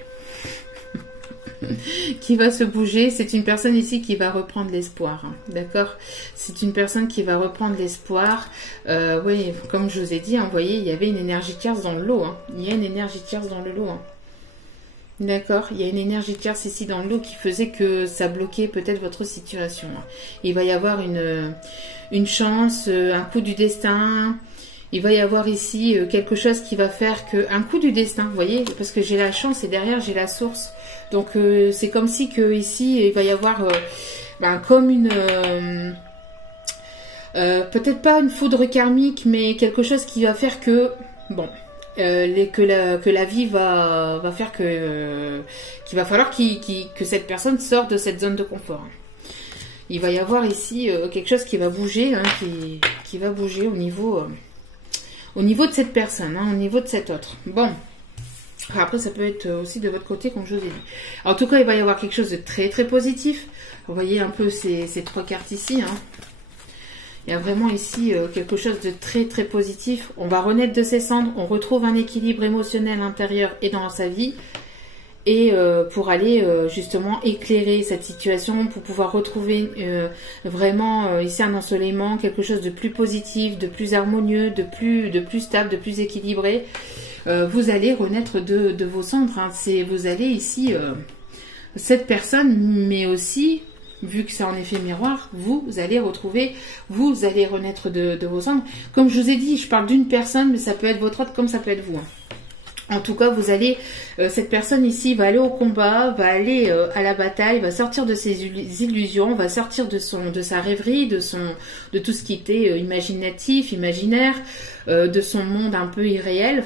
Qui va se bouger. C'est une personne ici qui va reprendre l'espoir. Hein, d'accord? C'est une personne qui va reprendre l'espoir. Oui, comme je vous ai dit, hein, vous voyez, il y avait une énergie tierce dans le lot. Hein. Il y a une énergie tierce dans le lot. Hein. D'accord, il y a une énergie tierce ici dans le lot qui faisait que ça bloquait peut-être votre situation. Il va y avoir une chance, un coup du destin. Il va y avoir ici quelque chose qui va faire que... Un coup du destin, vous voyez, parce que j'ai la chance et derrière j'ai la source. Donc c'est comme si que ici il va y avoir comme une... peut-être pas une foudre karmique, mais quelque chose qui va faire que... Bon... que la vie va faire que qu'il va falloir que cette personne sorte de cette zone de confort. Il va y avoir ici quelque chose qui va bouger, hein, qui va bouger au niveau de cette personne, hein, au niveau de cet autre. Bon, après ça peut être aussi de votre côté, comme je vous ai dit. En tout cas, il va y avoir quelque chose de très très positif. Vous voyez un peu ces trois cartes ici, hein. Il y a vraiment ici quelque chose de très très positif. On va renaître de ses cendres, on retrouve un équilibre émotionnel intérieur et dans sa vie. Et pour aller justement éclairer cette situation, pour pouvoir retrouver vraiment ici un ensoleillement, quelque chose de plus positif, de plus harmonieux, de plus stable, de plus équilibré. Vous allez renaître de vos cendres. Hein. Vous allez ici, cette personne, mais aussi... Vu que c'est en effet miroir, vous allez renaître de vos cendres. Comme je vous ai dit, je parle d'une personne, mais ça peut être votre autre comme ça peut être vous. Hein. En tout cas, vous allez, cette personne ici va aller au combat, va aller à la bataille, va sortir de ses illusions, va sortir de sa rêverie, de tout ce qui était imaginatif, imaginaire, de son monde un peu irréel,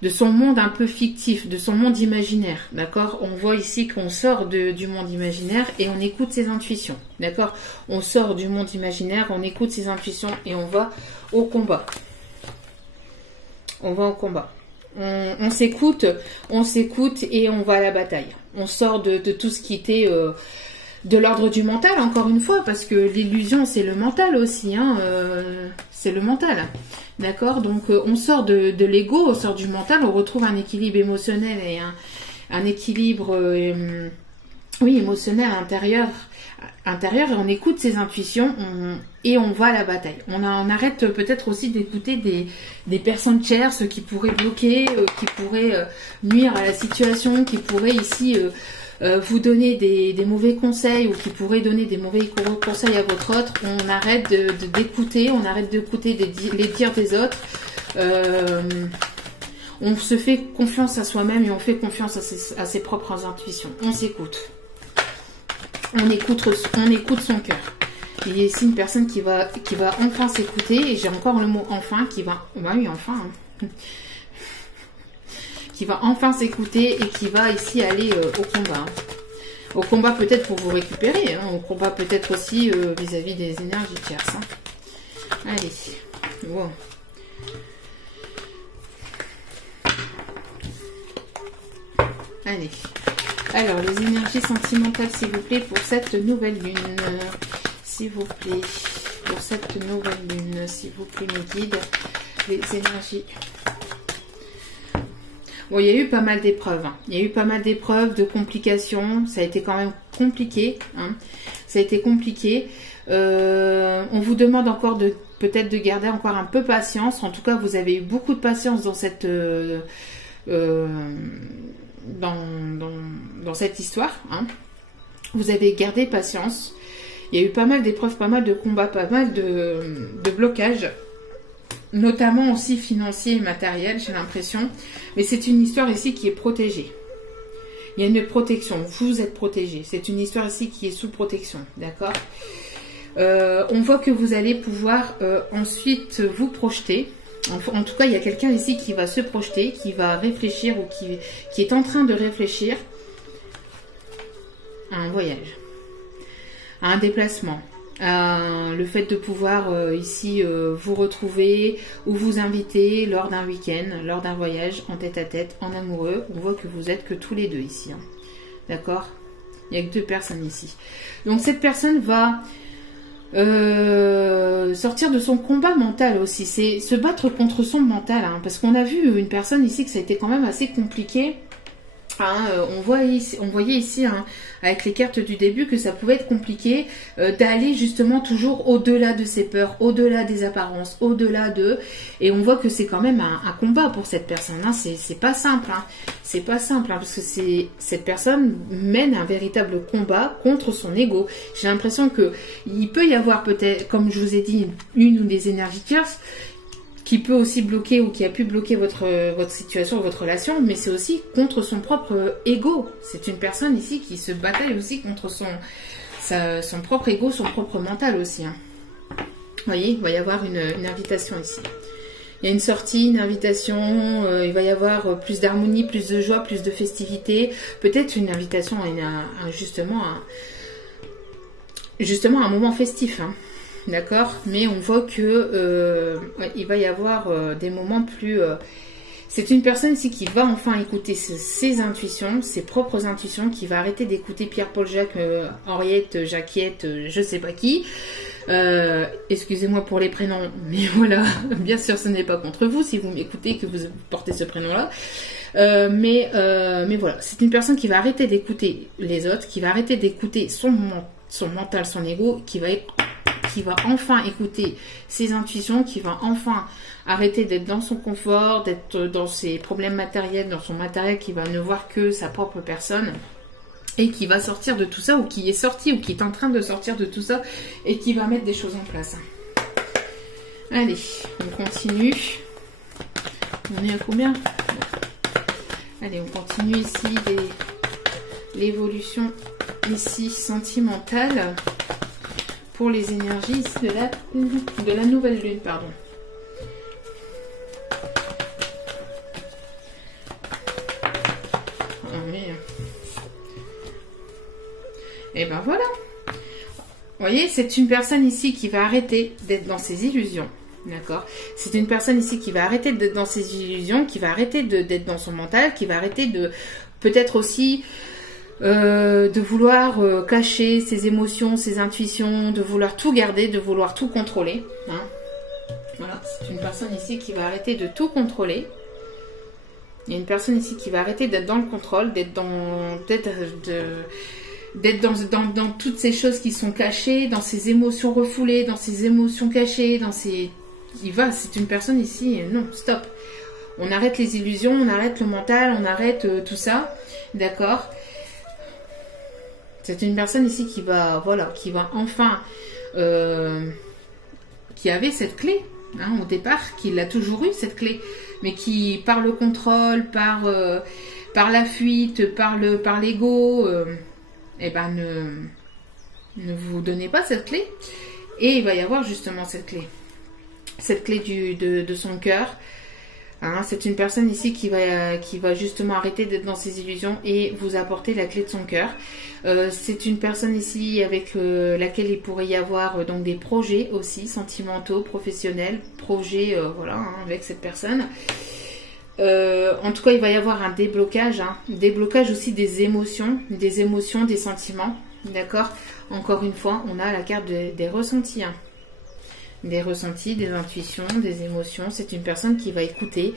de son monde un peu fictif, de son monde imaginaire, d'accord? On voit ici qu'on sort du monde imaginaire et on écoute ses intuitions, d'accord? On sort du monde imaginaire, on écoute ses intuitions et on va au combat. On va au combat. On s'écoute et on va à la bataille. On sort de tout ce qui était... de l'ordre du mental, encore une fois, parce que l'illusion, c'est le mental aussi, hein, c'est le mental, d'accord? Donc, on sort de l'ego, on sort du mental, on retrouve un équilibre émotionnel et un équilibre, émotionnel intérieur, et on écoute ses intuitions, et on va à la bataille. On arrête peut-être aussi d'écouter des personnes chères, ceux qui pourraient bloquer, qui pourraient nuire à la situation, qui pourraient ici... vous donner des mauvais conseils ou qui pourraient donner des mauvais conseils à votre autre, on arrête d'écouter, on arrête d'écouter les dires des autres. On se fait confiance à soi-même et on fait confiance à ses propres intuitions. On s'écoute. On écoute son cœur. Il y a ici une personne qui va enfin s'écouter, et j'ai encore le mot enfin qui va... Bah oui, enfin... Hein. Qui va enfin s'écouter et qui va ici aller au combat. Au combat peut-être pour vous récupérer, hein, au combat peut-être aussi vis-à-vis des énergies tierces. Hein. Allez, wow. Allez, alors les énergies sentimentales s'il vous plaît pour cette nouvelle lune, s'il vous plaît, pour cette nouvelle lune, s'il vous plaît mes guides, les énergies. Bon, il y a eu pas mal d'épreuves, hein. Il y a eu pas mal d'épreuves, de complications, ça a été quand même compliqué, hein. Ça a été compliqué. On vous demande encore de peut-être de garder encore un peu patience, en tout cas vous avez eu beaucoup de patience dans cette... dans cette histoire, hein. Vous avez gardé patience. Il y a eu pas mal d'épreuves, pas mal de combats, pas mal de blocages, notamment aussi financiers et matériels, j'ai l'impression. Mais c'est une histoire ici qui est protégée. Il y a une protection, vous êtes protégé. C'est une histoire ici qui est sous protection, d'accord. On voit que vous allez pouvoir ensuite vous projeter. En tout cas, il y a quelqu'un ici qui va se projeter, qui va réfléchir ou qui est en train de réfléchir à un voyage, à un déplacement, à le fait de pouvoir ici vous retrouver ou vous inviter lors d'un week-end, lors d'un voyage en tête-à-tête, en amoureux. On voit que vous êtes que tous les deux ici, hein. D'accord? Il n'y a que 2 personnes ici. Donc cette personne va... sortir de son combat mental aussi, c'est se battre contre son mental, hein, parce qu'on a vu une personne ici que ça a été quand même assez compliqué, hein, on voyait ici hein, avec les cartes du début que ça pouvait être compliqué d'aller justement toujours au-delà de ses peurs, au-delà des apparences, au-delà de... Et on voit que c'est quand même un combat pour cette personne, hein, c'est pas simple, hein, c'est pas simple, hein, parce que cette personne mène un véritable combat contre son ego. J'ai l'impression que il peut y avoir peut-être, comme je vous ai dit, une ou des énergies tierces, qui peut aussi bloquer ou qui a pu bloquer votre situation, votre relation, mais c'est aussi contre son propre ego. C'est une personne ici qui se bataille aussi contre son propre ego, son propre mental aussi, hein. Vous voyez, il va y avoir une invitation ici. Il y a une sortie, une invitation, il va y avoir plus d'harmonie, plus de joie, plus de festivité, peut-être une invitation à justement un moment festif, hein. D'accord, mais on voit que il va y avoir des moments plus... c'est une personne ici qui va enfin écouter ses intuitions, ses propres intuitions, qui va arrêter d'écouter Pierre, Paul, Jacques, Henriette, Jacquiette, je sais pas qui. Excusez-moi pour les prénoms, mais voilà, bien sûr ce n'est pas contre vous si vous m'écoutez que vous portez ce prénom-là. Mais voilà, c'est une personne qui va arrêter d'écouter les autres, qui va arrêter d'écouter son mental, son ego, qui va enfin écouter ses intuitions, qui va enfin arrêter d'être dans son confort, d'être dans ses problèmes matériels, dans son matériel, qui va ne voir que sa propre personne, et qui va sortir de tout ça, ou qui est sorti, ou qui est en train de sortir de tout ça, et qui va mettre des choses en place. Allez, on continue. On est à combien? Allez, on continue ici l'évolution ici sentimentale pour les énergies ici de la nouvelle lune, pardon. Et ben voilà. Vous voyez, c'est une personne ici qui va arrêter d'être dans ses illusions. D'accord? C'est une personne ici qui va arrêter d'être dans ses illusions, qui va arrêter d'être dans son mental, qui va arrêter de peut-être aussi de vouloir cacher ses émotions, ses intuitions, de vouloir tout garder, de vouloir tout contrôler, hein. Voilà, c'est une personne ici qui va arrêter de tout contrôler. Il y a une personne ici qui va arrêter d'être dans le contrôle, d'être dans toutes ces choses qui sont cachées, dans ces émotions refoulées, dans ces émotions cachées, c'est une personne ici, non, stop. On arrête les illusions, on arrête le mental, on arrête tout ça, d'accord? C'est une personne ici qui va enfin, qui avait cette clé, hein, au départ, qui l'a toujours eu cette clé, mais qui, par le contrôle, par la fuite, par l'ego, ne vous donnez pas cette clé. Et il va y avoir justement cette clé de son cœur, Hein, c'est une personne ici qui va justement arrêter d'être dans ses illusions et vous apporter la clé de son cœur. C'est une personne ici avec laquelle il pourrait y avoir donc des projets aussi, sentimentaux, professionnels, projets, voilà, hein, avec cette personne. En tout cas, il va y avoir un déblocage, hein, déblocage aussi des émotions, des sentiments, d'accord. Encore une fois, on a la carte des ressentis, hein. Des ressentis, des intuitions, des émotions. C'est une personne qui va écouter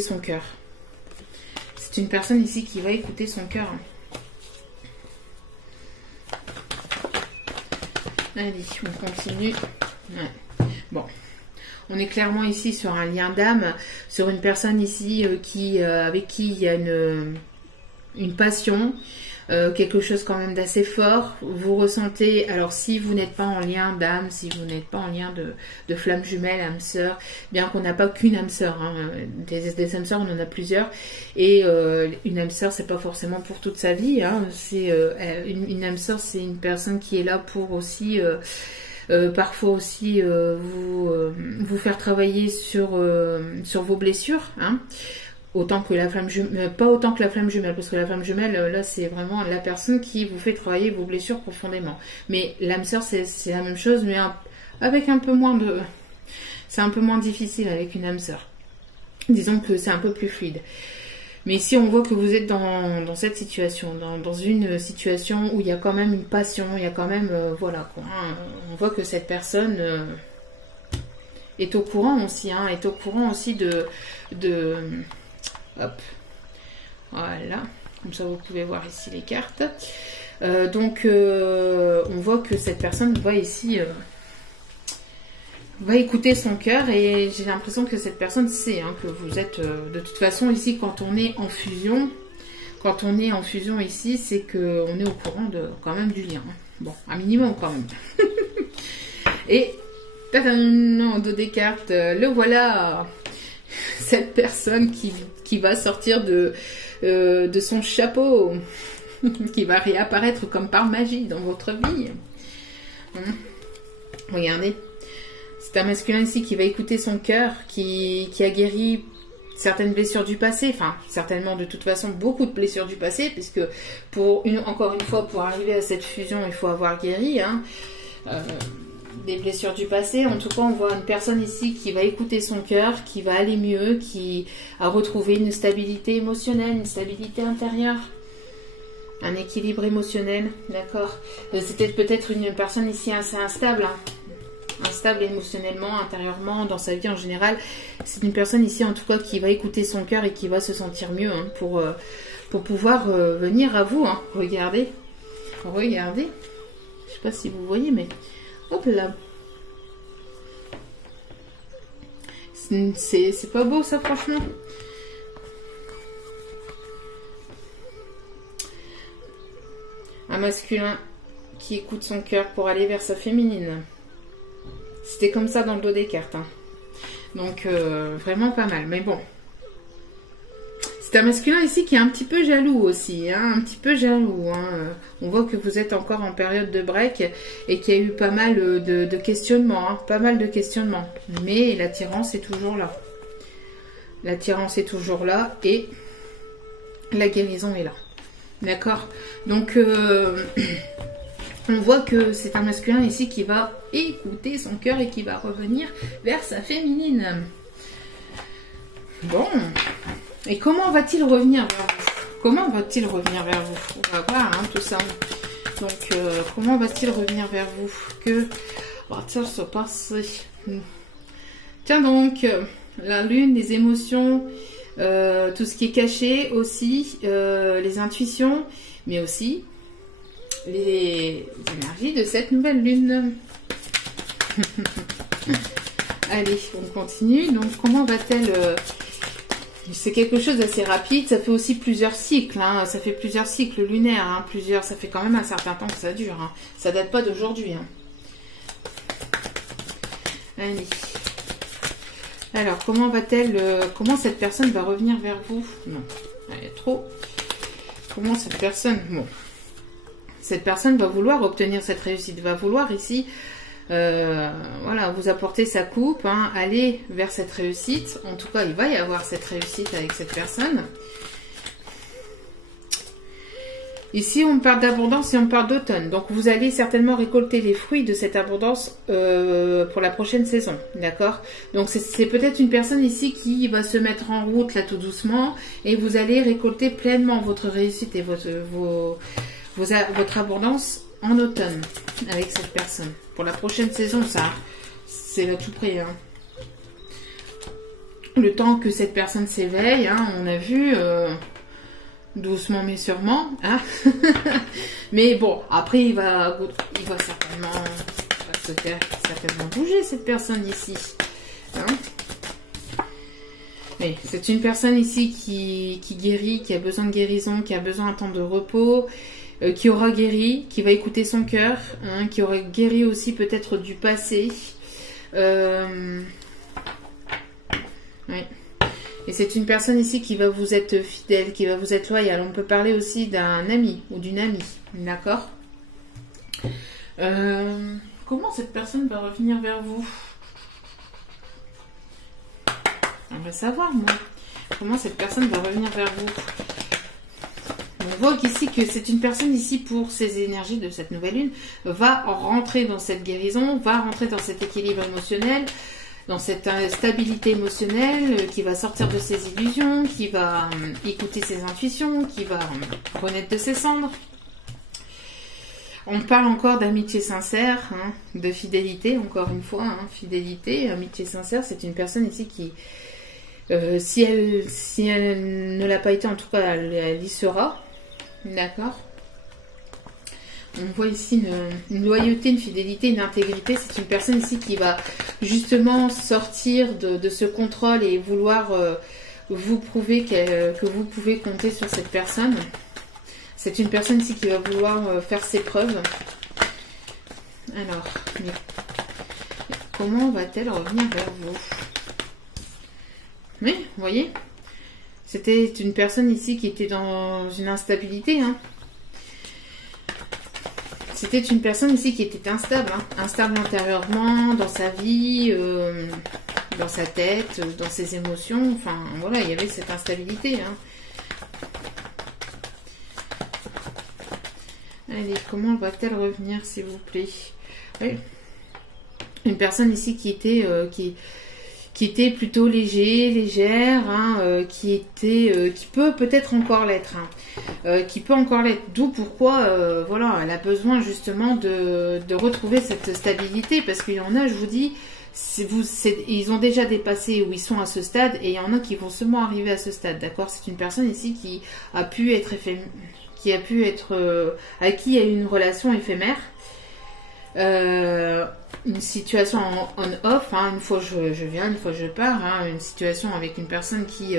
son cœur. C'est une personne ici qui va écouter son cœur. Allez, on continue. Ouais. Bon, on est clairement ici sur un lien d'âme, sur une personne ici avec qui il y a une passion. Quelque chose quand même d'assez fort, vous ressentez, alors si vous n'êtes pas en lien d'âme, si vous n'êtes pas en lien de flamme jumelle, âme sœur, bien qu'on n'a pas qu'une âme sœur, hein, des âmes sœurs on en a plusieurs, et une âme sœur c'est pas forcément pour toute sa vie, hein, c'est une âme sœur c'est une personne qui est là pour aussi parfois aussi vous faire travailler sur vos blessures, hein. Autant que la flamme jumelle, pas autant que la flamme jumelle, parce que la flamme jumelle, là, c'est vraiment la personne qui vous fait travailler vos blessures profondément. Mais l'âme sœur, c'est la même chose, mais avec un peu moins de... C'est un peu moins difficile avec une âme sœur. Disons que c'est un peu plus fluide. Mais ici, on voit que vous êtes dans cette situation, dans une situation où il y a quand même une passion, il y a quand même... voilà, quoi, hein, on voit que cette personne... est au courant aussi, hein, est au courant aussi de hop, voilà, comme ça vous pouvez voir ici les cartes. Donc on voit que cette personne va ici va écouter son cœur, et j'ai l'impression que cette personne sait, hein, que vous êtes de toute façon ici quand on est en fusion. Quand on est en fusion ici, c'est que on est au courant de quand même du lien. Bon, un minimum quand même. Et en dos des cartes, le voilà, cette personne qui va sortir de son chapeau, qui va réapparaître comme par magie dans votre vie. Regardez, c'est un masculin ici qui va écouter son cœur, qui a guéri certaines blessures du passé, enfin certainement de toute façon beaucoup de blessures du passé, puisque encore une fois, pour arriver à cette fusion, il faut avoir guéri, hein, des blessures du passé. En tout cas, on voit une personne ici qui va écouter son cœur, qui va aller mieux, qui a retrouvé une stabilité émotionnelle, une stabilité intérieure, un équilibre émotionnel, d'accord. C'était peut-être une personne ici assez instable, hein, instable émotionnellement, intérieurement, dans sa vie en général. C'est une personne ici en tout cas qui va écouter son cœur et qui va se sentir mieux, hein, pour pouvoir venir à vous, hein. Regardez, regardez, je sais pas si vous voyez, mais hop là, c'est pas beau ça, franchement. Un masculin qui écoute son cœur pour aller vers sa féminine. C'était comme ça dans le dos des cartes, hein. Donc vraiment pas mal, mais bon. C'est un masculin ici qui est un petit peu jaloux aussi, hein, un petit peu jaloux, hein. On voit que vous êtes encore en période de break et qu'il y a eu pas mal de questionnements, hein, pas mal de questionnements. Mais l'attirance est toujours là. L'attirance est toujours là et la guérison est là. D'accord? Donc, on voit que c'est un masculin ici qui va écouter son cœur et qui va revenir vers sa féminine. Bon. Et comment va-t-il revenir vers vous? Comment va-t-il revenir vers vous? On va voir, hein, tout ça. Donc, comment va-t-il revenir vers vous? Que va-t-il se passer? Tiens donc, la lune, les émotions, tout ce qui est caché aussi, les intuitions, mais aussi les énergies de cette nouvelle lune. Allez, on continue. Donc, comment va-t-elle... c'est quelque chose d'assez rapide, ça fait aussi plusieurs cycles, hein. Ça fait plusieurs cycles lunaires, hein, ça fait quand même un certain temps que ça dure, hein. Ça date pas d'aujourd'hui, hein. Allez. Alors, comment va-t-elle, comment cette personne va revenir vers vous? Non, elle est trop. Comment cette personne, bon, cette personne va vouloir obtenir cette réussite, va vouloir ici voilà, vous apporter sa coupe, hein, aller vers cette réussite. En tout cas, il va y avoir cette réussite avec cette personne. Ici, on parle d'abondance et on parle d'automne. Donc, vous allez certainement récolter les fruits de cette abondance pour la prochaine saison. D'accord? Donc, c'est peut-être une personne ici qui va se mettre en route là tout doucement et vous allez récolter pleinement votre réussite et votre abondance en automne avec cette personne. Pour la prochaine saison, ça, c'est à tout près. Hein. Le temps que cette personne s'éveille, hein, on a vu... doucement mais sûrement, hein. Mais bon, après il va certainement bouger cette personne ici, hein. C'est une personne ici qui guérit, qui a besoin de guérison, qui a besoin d'un temps de repos, qui aura guéri, qui va écouter son cœur, hein, qui aura guéri aussi peut-être du passé. Ouais. Et c'est une personne ici qui va vous être fidèle, qui va vous être loyale. On peut parler aussi d'un ami ou d'une amie. D'accord? Comment cette personne va revenir vers vous? On va savoir, moi. Comment cette personne va revenir vers vous? On voit qu'ici que c'est une personne ici pour ses énergies de cette nouvelle lune va rentrer dans cette guérison, va rentrer dans cet équilibre émotionnel, dans cette stabilité émotionnelle, qui va sortir de ses illusions, qui va écouter ses intuitions, qui va renaître de ses cendres. On parle encore d'amitié sincère, hein, de fidélité, encore une fois, hein, fidélité, amitié sincère, c'est une personne ici qui, si elle ne l'a pas été, en tout cas, elle y sera, d'accord? On voit ici une loyauté, une fidélité, une intégrité. C'est une personne ici qui va justement sortir de ce contrôle et vouloir vous prouver que vous pouvez compter sur cette personne. C'est une personne ici qui va vouloir faire ses preuves. Alors, mais comment va-t-elle revenir vers vous? Oui, vous voyez? C'était une personne ici qui était dans une instabilité, hein. C'était une personne ici qui était instable, hein, instable intérieurement, dans sa vie, dans sa tête, dans ses émotions. Enfin, voilà, il y avait cette instabilité. Hein. Allez, comment va-t-elle revenir, s'il vous plaît? Oui. Une personne ici qui était plutôt légère, hein, qui peut peut-être encore l'être, hein, qui peut encore l'être. D'où pourquoi, voilà, elle a besoin justement de retrouver cette stabilité, parce qu'il y en a, je vous dis, ils ont déjà dépassé où ils sont à ce stade, et il y en a qui vont seulement arriver à ce stade, d'accord? C'est une personne ici qui a pu être à qui il y a eu une relation éphémère. Une situation en on-off, hein, une fois je viens, une fois je pars, hein, une situation avec une personne qui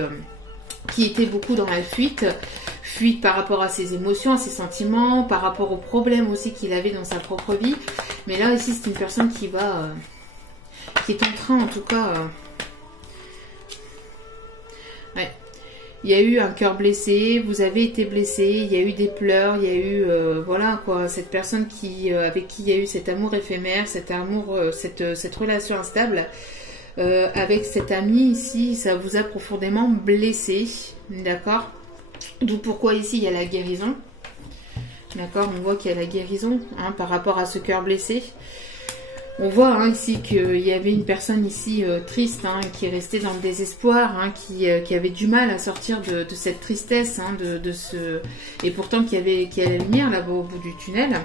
était beaucoup dans la fuite par rapport à ses émotions, à ses sentiments, par rapport aux problèmes aussi qu'il avait dans sa propre vie. Mais là ici c'est une personne qui est en train en tout cas, ouais. Il y a eu un cœur blessé, vous avez été blessé, il y a eu des pleurs, il y a eu, voilà quoi, cette personne avec qui il y a eu cet amour éphémère, cet amour, cette relation instable, avec cet ami ici, ça vous a profondément blessé, d'accord? D'où pourquoi ici il y a la guérison, d'accord? On voit qu'il y a la guérison, hein, par rapport à ce cœur blessé. On voit hein, ici qu'il y avait une personne ici triste, hein, qui est restée dans le désespoir, hein, qui avait du mal à sortir de cette tristesse, hein, et pourtant qu'il y a la lumière là-bas au bout du tunnel.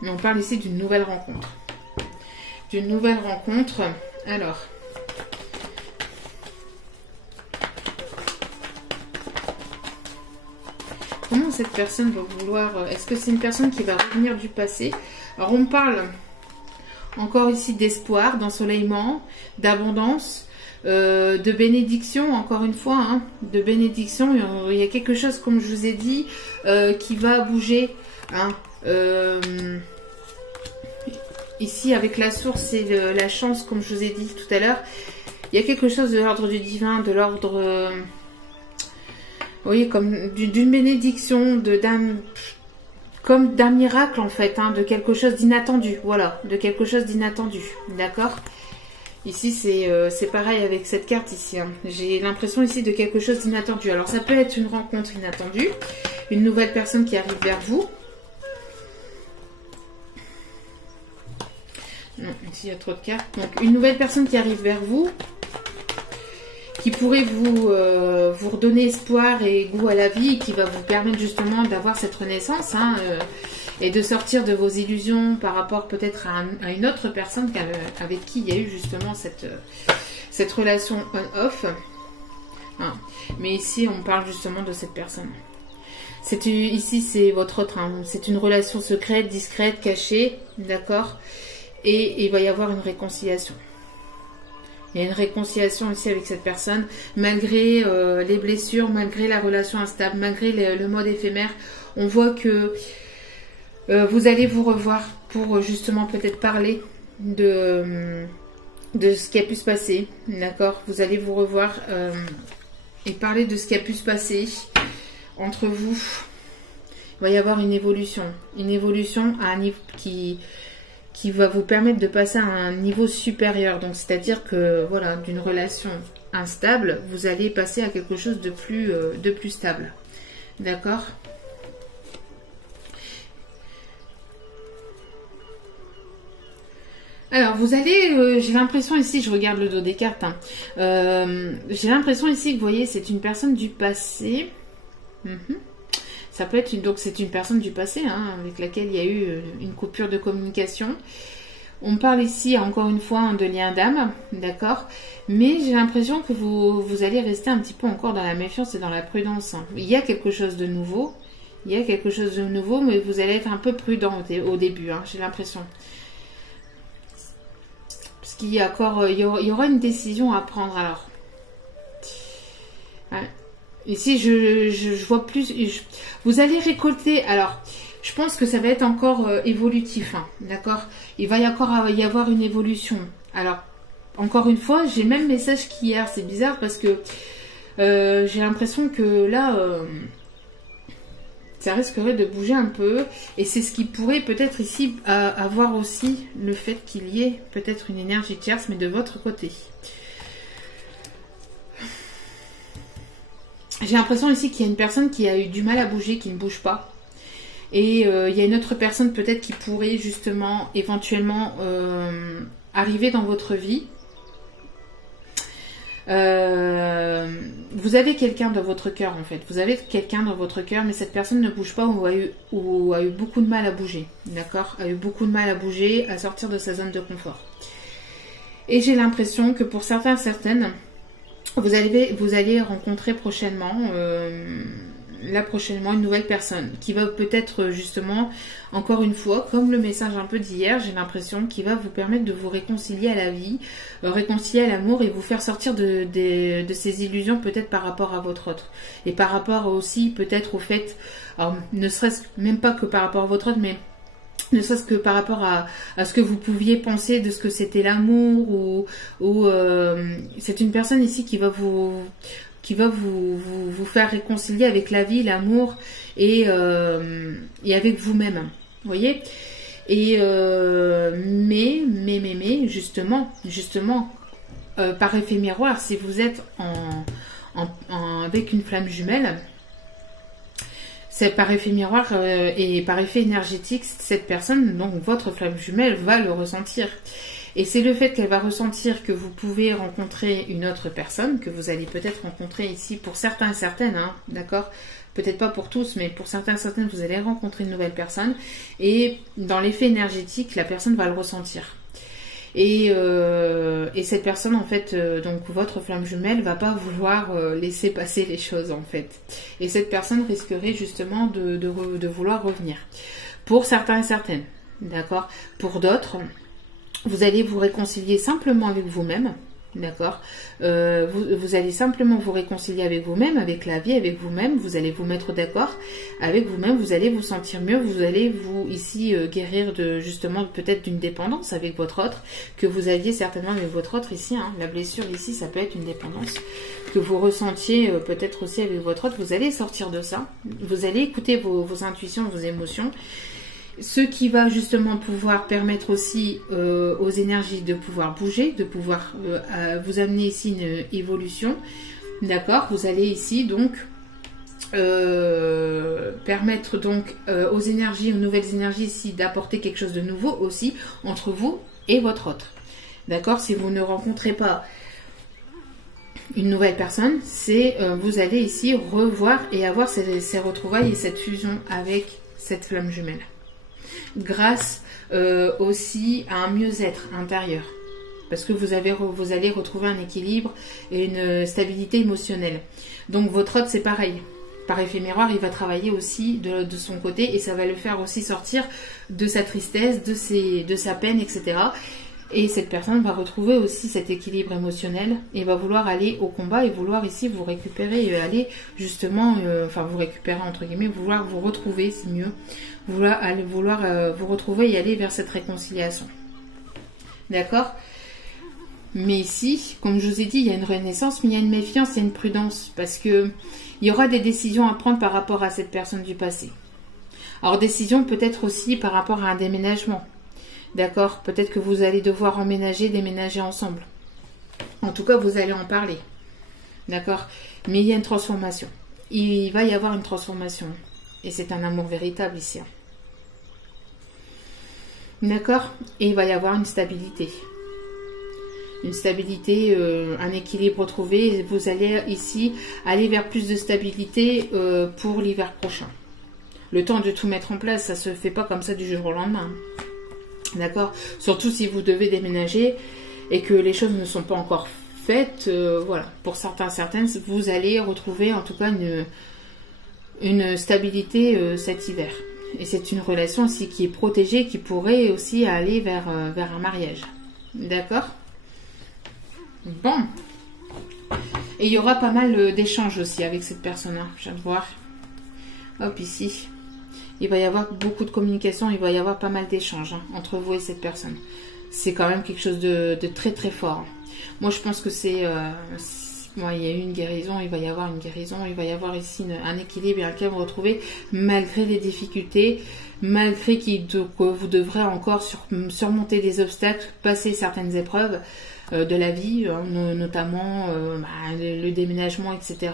Mais on parle ici d'une nouvelle rencontre. D'une nouvelle rencontre. Alors. Comment cette personne va vouloir... Est-ce que c'est une personne qui va revenir du passé? Alors on parle encore ici d'espoir, d'ensoleillement, d'abondance, de bénédiction, encore une fois, hein, de bénédiction. Il y a quelque chose, comme je vous ai dit, qui va bouger. Hein, ici avec la source et la chance, comme je vous ai dit tout à l'heure, il y a quelque chose de l'ordre du divin, de l'ordre... vous voyez, comme d'une bénédiction, comme d'un miracle en fait, hein, de quelque chose d'inattendu, voilà, de quelque chose d'inattendu, d'accord? Ici c'est pareil avec cette carte ici, hein. J'ai l'impression ici de quelque chose d'inattendu. Alors ça peut être une rencontre inattendue, une nouvelle personne qui arrive vers vous. Non, ici il y a trop de cartes. Donc une nouvelle personne qui arrive vers vous, qui pourrait vous redonner espoir et goût à la vie, et qui va vous permettre justement d'avoir cette renaissance, hein, et de sortir de vos illusions par rapport peut-être à une autre personne avec qui il y a eu justement cette relation on-off. Hein. Mais ici, on parle justement de cette personne. Ici, c'est votre autre, hein. C'est une relation secrète, discrète, cachée, d'accord? Et il va y avoir une réconciliation. Il y a une réconciliation aussi avec cette personne, malgré les blessures, malgré la relation instable, malgré le mode éphémère. On voit que vous allez vous revoir pour justement peut-être parler de ce qui a pu se passer, d'accord? Vous allez vous revoir et parler de ce qui a pu se passer entre vous. Il va y avoir une évolution à un niveau qui va vous permettre de passer à un niveau supérieur. Donc, c'est-à-dire que, voilà, d'une relation instable, vous allez passer à quelque chose de plus stable. D'accord? Alors, vous allez, j'ai l'impression ici, je regarde le dos des cartes, hein, j'ai l'impression ici que, vous voyez, c'est une personne du passé. Ça peut être donc c'est une personne du passé, hein, avec laquelle il y a eu une coupure de communication. On parle ici encore une fois de lien d'âme, d'accord? Mais j'ai l'impression que vous allez rester un petit peu encore dans la méfiance et dans la prudence. Hein. Il y a quelque chose de nouveau, mais vous allez être un peu prudent au début, hein, j'ai l'impression. Parce qu'il y a encore, il y aura une décision à prendre alors. Voilà. Ici, je vois plus. Vous allez récolter. Alors, je pense que ça va être encore évolutif, hein, d'accord? Il va y encore y avoir une évolution. Alors, encore une fois, j'ai le même message qu'hier. C'est bizarre parce que j'ai l'impression que là, ça risquerait de bouger un peu. Et c'est ce qui pourrait peut-être ici avoir aussi le fait qu'il y ait peut-être une énergie tierce, mais de votre côté. J'ai l'impression ici qu'il y a une personne qui a eu du mal à bouger, qui ne bouge pas. Et il y a une autre personne peut-être qui pourrait justement, éventuellement, arriver dans votre vie. Vous avez quelqu'un dans votre cœur en fait. Vous avez quelqu'un dans votre cœur, mais cette personne ne bouge pas ou a eu beaucoup de mal à bouger. D'accord? A eu beaucoup de mal à bouger, à sortir de sa zone de confort. Et j'ai l'impression que pour certaines, vous allez rencontrer prochainement, une nouvelle personne qui va peut-être justement, encore une fois, comme le message un peu d'hier, j'ai l'impression qu'il va vous permettre de vous réconcilier à la vie, réconcilier à l'amour et vous faire sortir de ces illusions peut-être par rapport à votre autre. Et par rapport aussi peut-être au fait, alors, ne serait-ce même pas que par rapport à votre autre, mais ne serait-ce que par rapport à ce que vous pouviez penser de ce que c'était l'amour ou c'est une personne ici qui va vous faire réconcilier avec la vie, l'amour et avec vous-même. Vous voyez? Et mais justement par effet miroir, si vous êtes avec une flamme jumelle, c'est par effet miroir et par effet énergétique, cette personne, donc votre flamme jumelle, va le ressentir. Et c'est le fait qu'elle va ressentir que vous pouvez rencontrer une autre personne, que vous allez peut-être rencontrer ici pour certains et certaines, hein, d'accord? Peut-être pas pour tous, mais pour certains et certaines, vous allez rencontrer une nouvelle personne. Et dans l'effet énergétique, la personne va le ressentir. Et cette personne, en fait, donc votre flamme jumelle, va pas vouloir laisser passer les choses, en fait. Et cette personne risquerait justement de vouloir revenir. Pour certains et certaines, d'accord? Pour d'autres, vous allez vous réconcilier simplement avec vous-même, D'accord, vous allez simplement vous réconcilier avec vous-même, avec la vie, avec vous-même. Vous allez vous mettre d'accord avec vous-même. Vous allez vous sentir mieux. Vous allez vous ici guérir de justement peut-être d'une dépendance avec votre autre que vous aviez certainement avec votre autre ici. Hein. La blessure ici, ça peut être une dépendance que vous ressentiez peut-être aussi avec votre autre. Vous allez sortir de ça. Vous allez écouter vos intuitions, vos émotions. Ce qui va justement pouvoir permettre aussi aux énergies de pouvoir bouger, de pouvoir vous amener ici une évolution. D'accord, vous allez ici donc permettre donc aux énergies, aux nouvelles énergies ici d'apporter quelque chose de nouveau aussi entre vous et votre autre. D'accord, si vous ne rencontrez pas une nouvelle personne, c'est vous allez ici revoir et avoir ces retrouvailles et cette fusion avec cette flamme jumelle. Grâce aussi à un mieux-être intérieur. Parce que vous allez retrouver un équilibre et une stabilité émotionnelle. Donc votre autre, c'est pareil. Par effet miroir, il va travailler aussi de son côté et ça va le faire aussi sortir de sa tristesse, de sa peine, etc. Et cette personne va retrouver aussi cet équilibre émotionnel et va vouloir aller au combat et vouloir ici vous récupérer et aller justement, enfin vous récupérer entre guillemets, vouloir vous retrouver, c'est mieux, vouloir vous retrouver et aller vers cette réconciliation. D'accord ? Mais ici, comme je vous ai dit, il y a une renaissance, mais il y a une méfiance, il y a une prudence, parce que il y aura des décisions à prendre par rapport à cette personne du passé. Alors décision peut-être aussi par rapport à un déménagement. D'accord, peut-être que vous allez devoir emménager, déménager ensemble. En tout cas, vous allez en parler. D'accord, mais il y a une transformation. Il va y avoir une transformation. Et c'est un amour véritable ici. D'accord, et il va y avoir une stabilité. Une stabilité, un équilibre retrouvé. Vous allez ici aller vers plus de stabilité pour l'hiver prochain. Le temps de tout mettre en place, ça ne se fait pas comme ça du jour au lendemain. D'accord, surtout si vous devez déménager et que les choses ne sont pas encore faites, voilà, pour certaines, vous allez retrouver en tout cas une stabilité cet hiver. Et c'est une relation aussi qui est protégée, qui pourrait aussi aller vers un mariage. D'accord ? Bon. Et il y aura pas mal d'échanges aussi avec cette personne-là, je viens de voir. Hop, ici. Il va y avoir beaucoup de communication, il va y avoir pas mal d'échanges entre vous et cette personne. C'est quand même quelque chose de très très fort. Moi je pense que c'est... moi, il y a eu une guérison, il va y avoir une guérison, il va y avoir ici un équilibre et un calme retrouvé malgré les difficultés, malgré que vous devrez encore surmonter des obstacles, passer certaines épreuves de la vie, notamment le déménagement, etc.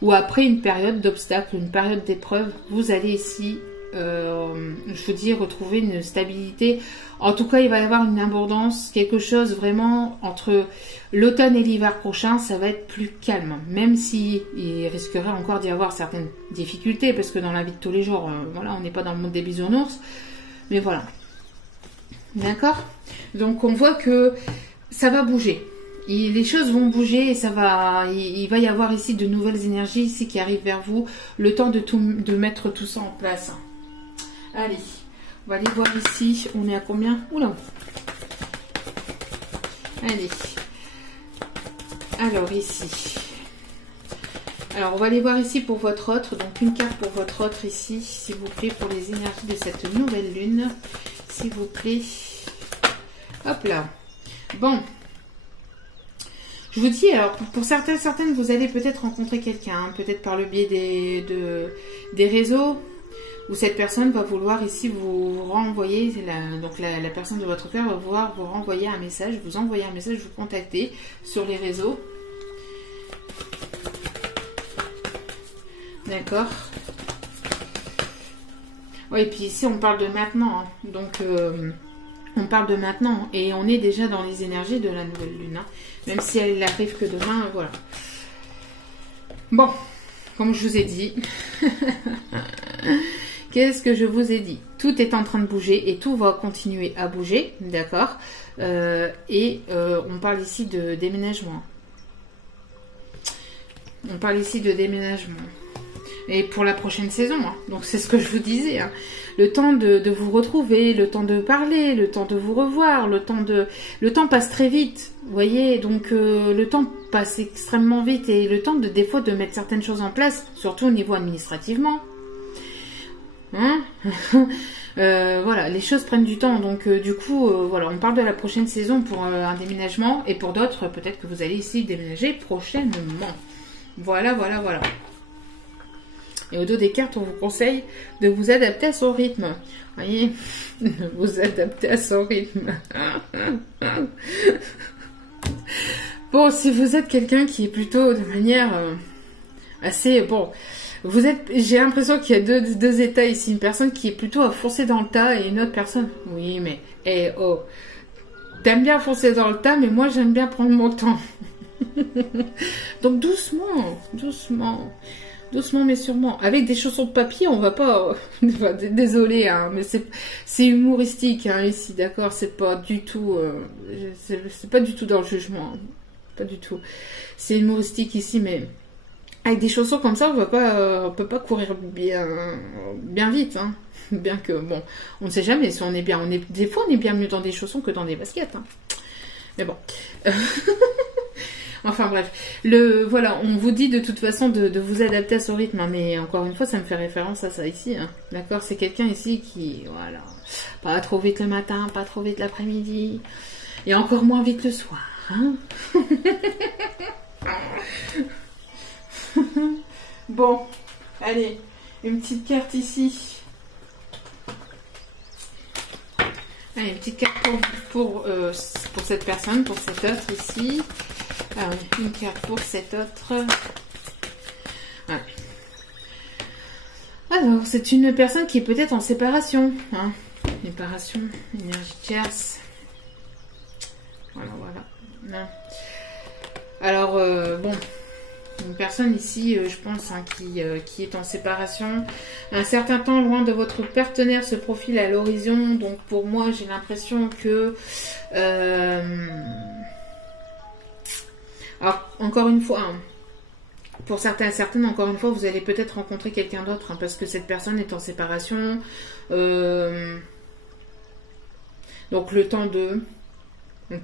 Ou après une période d'obstacles, une période d'épreuve, vous allez ici, je vous dis, retrouver une stabilité. En tout cas, il va y avoir une abondance, quelque chose vraiment entre l'automne et l'hiver prochain, ça va être plus calme. Même si il risquerait encore d'y avoir certaines difficultés, parce que dans la vie de tous les jours, voilà, on n'est pas dans le monde des bisounours. Mais voilà. D'accord ? Donc on voit que ça va bouger. Les choses vont bouger et il va y avoir ici de nouvelles énergies ici qui arrivent vers vous. Le temps de mettre tout ça en place. Allez, on va aller voir ici. On est à combien? Oula. Allez. Alors ici. Alors on va aller voir ici pour votre autre. Donc une carte pour votre autre ici, s'il vous plaît, pour les énergies de cette nouvelle lune. S'il vous plaît. Hop là. Bon. Je vous dis, alors pour certaines, vous allez peut-être rencontrer quelqu'un, hein, peut-être par le biais des réseaux, où cette personne va vouloir ici vous renvoyer, donc la personne de votre cœur va vouloir vous renvoyer un message, vous envoyer un message, vous contacter sur les réseaux. D'accord. Oui, et puis ici on parle de maintenant, hein, donc... on parle de maintenant et on est déjà dans les énergies de la nouvelle lune. Hein. Même si elle n'arrive que demain, voilà. Bon, comme je vous ai dit, qu'est-ce que je vous ai dit? Tout est en train de bouger et tout va continuer à bouger, d'accord? On parle ici de déménagement. On parle ici de déménagement. Et pour la prochaine saison, hein. Donc c'est ce que je vous disais. Hein. Le temps de vous retrouver, le temps de parler, le temps de vous revoir, le temps passe très vite. Vous voyez, donc le temps passe extrêmement vite et le temps des fois de mettre certaines choses en place, surtout au niveau administrativement. Hein. Voilà, les choses prennent du temps. Donc du coup, voilà, on parle de la prochaine saison pour un déménagement et pour d'autres, peut-être que vous allez ici déménager prochainement. Voilà, voilà, voilà. Et au dos des cartes, on vous conseille de vous adapter à son rythme. Vous voyez, vous adapter à son rythme. Bon, si vous êtes quelqu'un qui est plutôt de manière assez... Bon, vous êtes... J'ai l'impression qu'il y a deux états ici. Une personne qui est plutôt à foncer dans le tas et une autre personne... Oui, mais... Eh, oh, t'aimes bien foncer dans le tas, mais moi, j'aime bien prendre mon temps. Donc, doucement, doucement... Doucement mais sûrement. Avec des chaussons de papier, on va pas... Désolé, hein, mais c'est humoristique hein, ici, d'accord. C'est pas du tout... c'est pas du tout dans le jugement. Hein. Pas du tout. C'est humoristique ici, mais... Avec des chaussons comme ça, on peut pas courir bien vite. Hein. Bien que, bon, on ne sait jamais si on est bien. Des fois, on est bien mieux dans des chaussons que dans des baskets. Hein. Mais bon... Enfin bref, voilà, on vous dit de toute façon de vous adapter à ce rythme, hein, mais encore une fois, ça me fait référence à ça ici, hein, d'accord? C'est quelqu'un ici qui, voilà, pas trop vite le matin, pas trop vite l'après-midi, et encore moins vite le soir, hein? Bon, allez, une petite carte ici. Allez, une petite carte pour cette personne, pour cet autre ici. Alors, une carte pour cet autre. Ouais. Alors, c'est une personne qui est peut-être en séparation. Hein. Séparation, énergie tierce. Voilà, voilà. Alors, bon, une personne ici, je pense, hein, qui est en séparation. Un certain temps loin de votre partenaire se profile à l'horizon. Donc, pour moi, j'ai l'impression que... Alors, encore une fois, hein, pour certains et certaines, encore une fois, vous allez peut-être rencontrer quelqu'un d'autre, hein, parce que cette personne est en séparation. Donc, le temps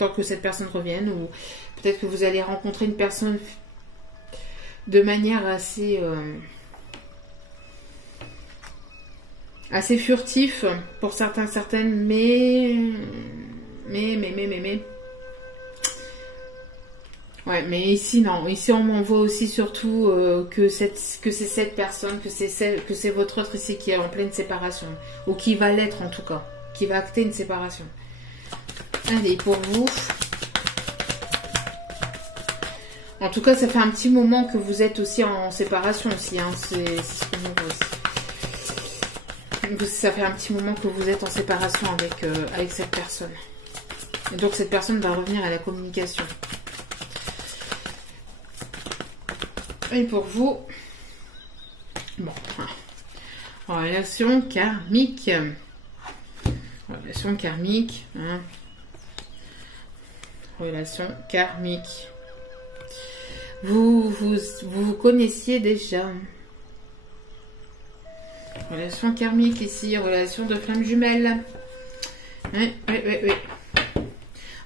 que cette personne revienne, ou peut-être que vous allez rencontrer une personne de manière assez furtif pour certains, certaines, mais... Ouais, mais ici, non. Ici, on m'envoie aussi surtout que c'est cette personne, que c'est votre autre ici qui est en pleine séparation. Ou qui va l'être, en tout cas. Qui va acter une séparation. Allez, pour vous. En tout cas, ça fait un petit moment que vous êtes aussi en séparation aussi. Hein. C'est ce que vous voyez aussi. Ça fait un petit moment que vous êtes en séparation avec cette personne. Et donc, cette personne va revenir à la communication. Et pour vous, bon, relation karmique. Relation karmique. Hein. Relation karmique. Vous connaissiez déjà. Relation karmique ici, relation de flamme jumelle. Oui.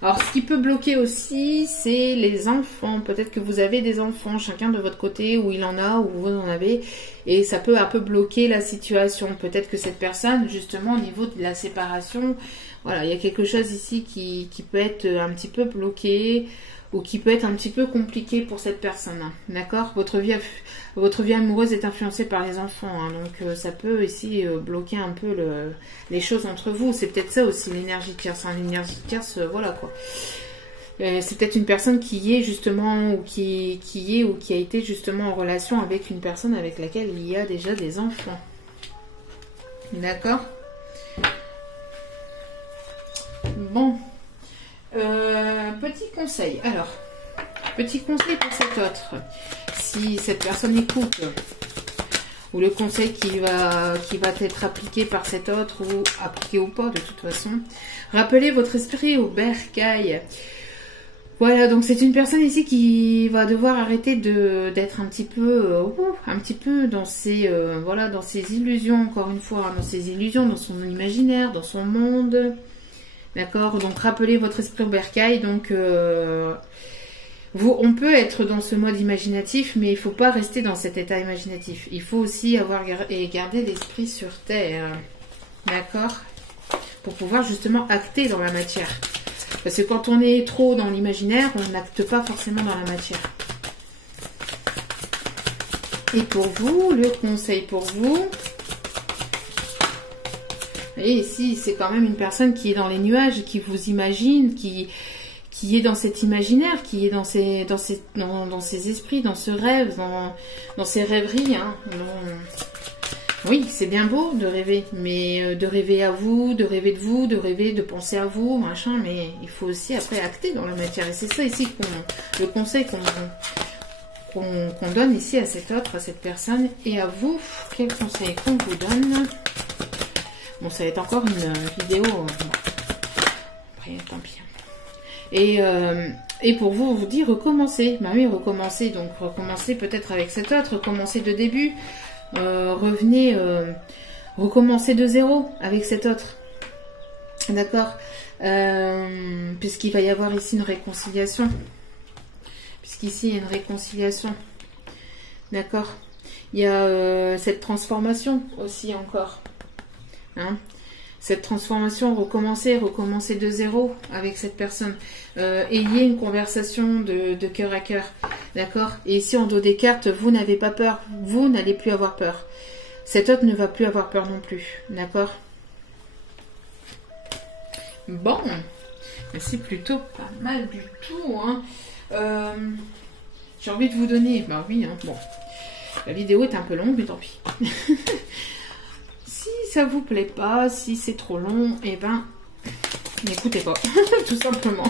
Alors, ce qui peut bloquer aussi, c'est les enfants. Peut-être que vous avez des enfants, chacun de votre côté, ou il en a, ou vous en avez. Et ça peut un peu bloquer la situation. Peut-être que cette personne, justement, au niveau de la séparation, voilà, il y a quelque chose ici qui peut être un petit peu bloqué, ou qui peut être un petit peu compliqué pour cette personne. D'accord ? Votre vie amoureuse est influencée par les enfants. Hein, donc, ça peut ici bloquer un peu les choses entre vous. C'est peut-être ça aussi, l'énergie tierce. Hein, l'énergie tierce, voilà quoi. C'est peut-être une personne qui est justement, ou qui a été justement en relation avec une personne avec laquelle il y a déjà des enfants. D'accord ? Bon. Petit conseil. Alors, petit conseil pour cet autre. Si cette personne écoute, ou le conseil qui va être appliqué par cet autre, ou appliqué ou pas de toute façon, rappelez votre esprit au bercail. Voilà, donc c'est une personne ici qui va devoir arrêter d'être un petit peu dans ses voilà, dans ses illusions, encore une fois, hein, dans ses illusions, dans son imaginaire, dans son monde. D'accord, donc rappelez votre esprit au bercail. Donc on peut être dans ce mode imaginatif, mais il ne faut pas rester dans cet état imaginatif. Il faut aussi garder l'esprit sur terre. D'accord, pour pouvoir justement acter dans la matière. Parce que quand on est trop dans l'imaginaire, on n'acte pas forcément dans la matière. Et pour vous, le conseil pour vous. Et ici, c'est quand même une personne qui est dans les nuages, qui vous imagine, qui est dans cet imaginaire, qui est dans ses esprits, dans ce rêve, dans ses rêveries. Hein. Oui, c'est bien beau de rêver, mais de rêver à vous, de rêver de vous, de rêver, de penser à vous, machin, mais il faut aussi après acter dans la matière. Et c'est ça ici le conseil qu'on donne ici à cette personne. Et à vous, quel conseil qu'on vous donne? Bon, ça va être encore une vidéo. Après, tant pis. Et pour vous, on vous dit recommencer. Bah oui, recommencer. Donc, recommencer peut-être avec cet autre, recommencer de début. Revenez, recommencer de zéro avec cet autre. D'accord, puisqu'il va y avoir ici une réconciliation. Puisqu'ici, il y a une réconciliation. D'accord. Il y a cette transformation aussi encore. Hein, cette transformation, recommencer de zéro avec cette personne. Ayez une conversation de cœur à cœur. D'accord. Et ici, en dos des cartes, vous n'avez pas peur. Vous n'allez plus avoir peur. Cet autre ne va plus avoir peur non plus. D'accord. Bon. C'est plutôt pas mal du tout. Hein. J'ai envie de vous donner... Bah oui, hein. Bon. La vidéo est un peu longue, mais tant pis. Si ça vous plaît pas, si c'est trop long, eh ben, n'écoutez pas. Tout simplement.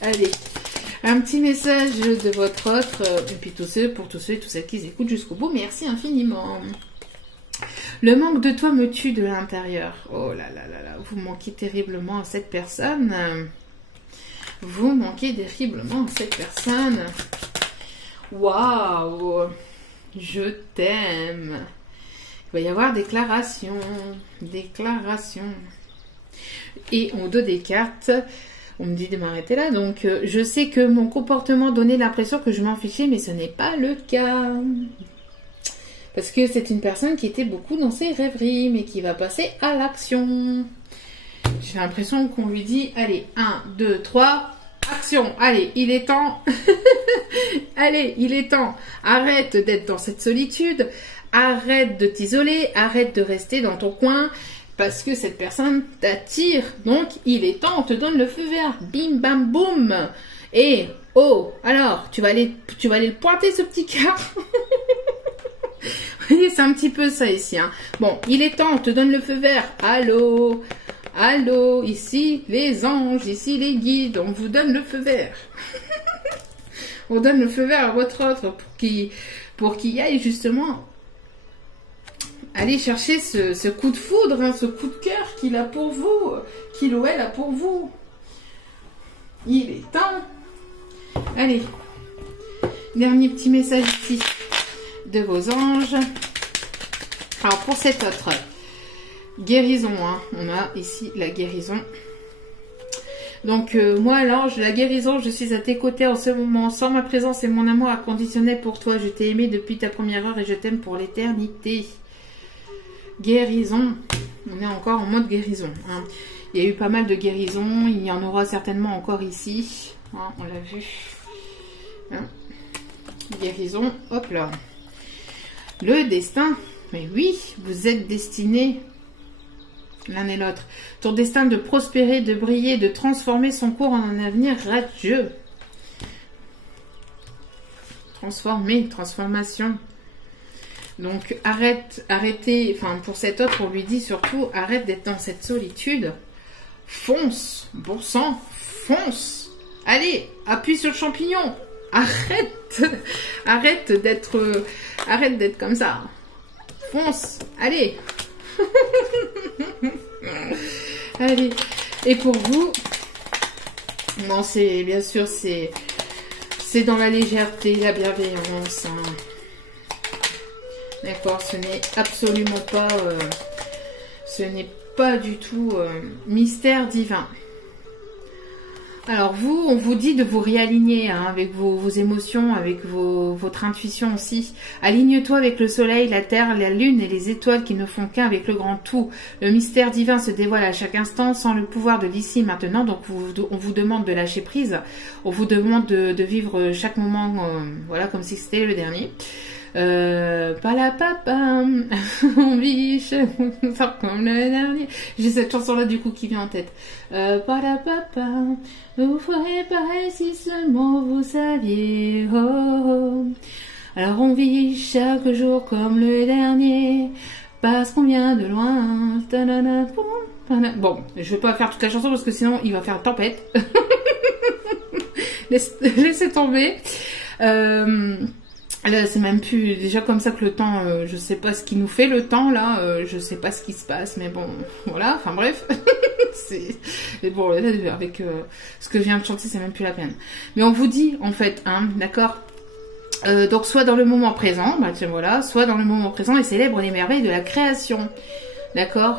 Allez. Un petit message de votre autre, et puis pour tous ceux et toutes celles qui écoutent jusqu'au bout, merci infiniment. Le manque de toi me tue de l'intérieur. Oh là là là là, vous manquez terriblement à cette personne. Vous manquez terriblement à cette personne. Waouh, je t'aime. Il va y avoir déclaration. Et au dos des cartes... On me dit de m'arrêter là, donc je sais que mon comportement donnait l'impression que je m'en fichais, mais ce n'est pas le cas. Parce que c'est une personne qui était beaucoup dans ses rêveries, mais qui va passer à l'action. J'ai l'impression qu'on lui dit, allez, 1, 2, 3, action, allez, il est temps. Allez, il est temps. Arrête d'être dans cette solitude, arrête de t'isoler, arrête de rester dans ton coin. Parce que cette personne t'attire. Donc, il est temps, on te donne le feu vert. Bim, bam, boum. Et, oh, alors, tu vas aller le pointer, ce petit cas. Vous voyez, c'est un petit peu ça ici. Hein. Bon, il est temps, on te donne le feu vert. Allô, allô, ici les anges, ici les guides, on vous donne le feu vert. On donne le feu vert à votre autre pour qu'il aille justement... Allez chercher ce coup de foudre, hein, ce coup de cœur qu'il a pour vous, qu'il ou elle a pour vous. Il est temps. Allez, dernier petit message ici de vos anges. Alors pour cet autre, guérison, hein, on a ici la guérison. Donc moi l'ange, la guérison, je suis à tes côtés en ce moment, sans ma présence et mon amour inconditionnel pour toi. Je t'ai aimé depuis ta première heure et je t'aime pour l'éternité. Guérison, on est encore en mode guérison. Hein. Il y a eu pas mal de guérisons, il y en aura certainement encore ici. Hein, on l'a vu. Hein. Guérison, hop là. Le destin, mais oui, vous êtes destinés l'un et l'autre. Ton destin de prospérer, de briller, de transformer son cours en un avenir radieux. Transformer, transformation. Donc arrêtez, enfin pour cet autre, on lui dit surtout, arrête d'être dans cette solitude. Fonce, bon sang, fonce. Allez, appuie sur le champignon. Arrête d'être comme ça. Fonce, allez. Allez. Et pour vous, Non, c'est bien sûr, c'est dans la légèreté, la bienveillance. Hein. D'accord, ce n'est absolument pas, ce n'est pas du tout mystère divin. Alors vous, on vous dit de vous réaligner hein, avec vos émotions, avec votre intuition aussi. Aligne-toi avec le soleil, la terre, la lune et les étoiles qui ne font qu'un avec le grand tout. Le mystère divin se dévoile à chaque instant sans le pouvoir de l'ici maintenant. Donc on vous demande de lâcher prise. On vous demande de vivre chaque moment voilà, comme si c'était le dernier. Palapapa, on vit faire comme le dernier. J'ai cette chanson là du coup qui vient en tête. Palapapa, vous ferez pareil si seulement vous saviez. Oh, oh. Alors on vit chaque jour comme le dernier parce qu'on vient de loin. Bon, je vais pas faire toute la chanson parce que sinon il va faire tempête. Laissez tomber. Là, c'est même plus déjà comme ça que le temps, je sais pas ce qui nous fait le temps là, je sais pas ce qui se passe, mais bon, voilà, enfin bref, mais bon, là, avec ce que je viens de chanter, c'est même plus la peine. Mais on vous dit en fait, hein, d'accord. Donc soit dans le moment présent, bah tiens voilà, soit dans le moment présent et célèbre les merveilles de la création, d'accord.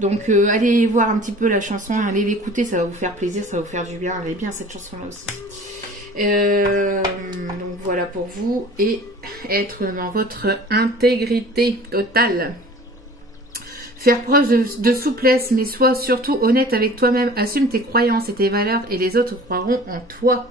Donc allez voir un petit peu la chanson, allez l'écouter, ça va vous faire plaisir, ça va vous faire du bien, elle est bien cette chanson là aussi. Donc voilà pour vous et être dans votre intégrité totale. Faire preuve de souplesse, mais sois surtout honnête avec toi-même. Assume tes croyances et tes valeurs et les autres croiront en toi.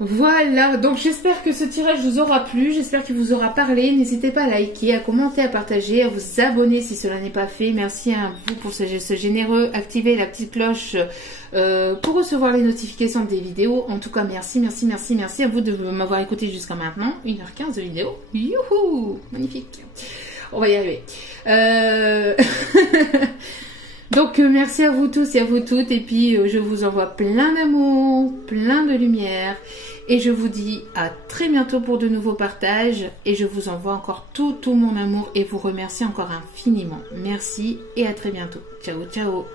Voilà, donc j'espère que ce tirage vous aura plu, j'espère qu'il vous aura parlé. N'hésitez pas à liker, à commenter, à partager, à vous abonner si cela n'est pas fait. Merci à vous pour ce geste généreux. Activez la petite cloche pour recevoir les notifications des vidéos. En tout cas, merci, merci, merci, merci à vous de m'avoir écouté jusqu'à maintenant. 1h15 de vidéo. Youhou, magnifique. On va y arriver. Donc merci à vous tous et à vous toutes et puis je vous envoie plein d'amour, plein de lumière et je vous dis à très bientôt pour de nouveaux partages et je vous envoie encore tout mon amour et vous remercie encore infiniment. Merci et à très bientôt. Ciao, ciao.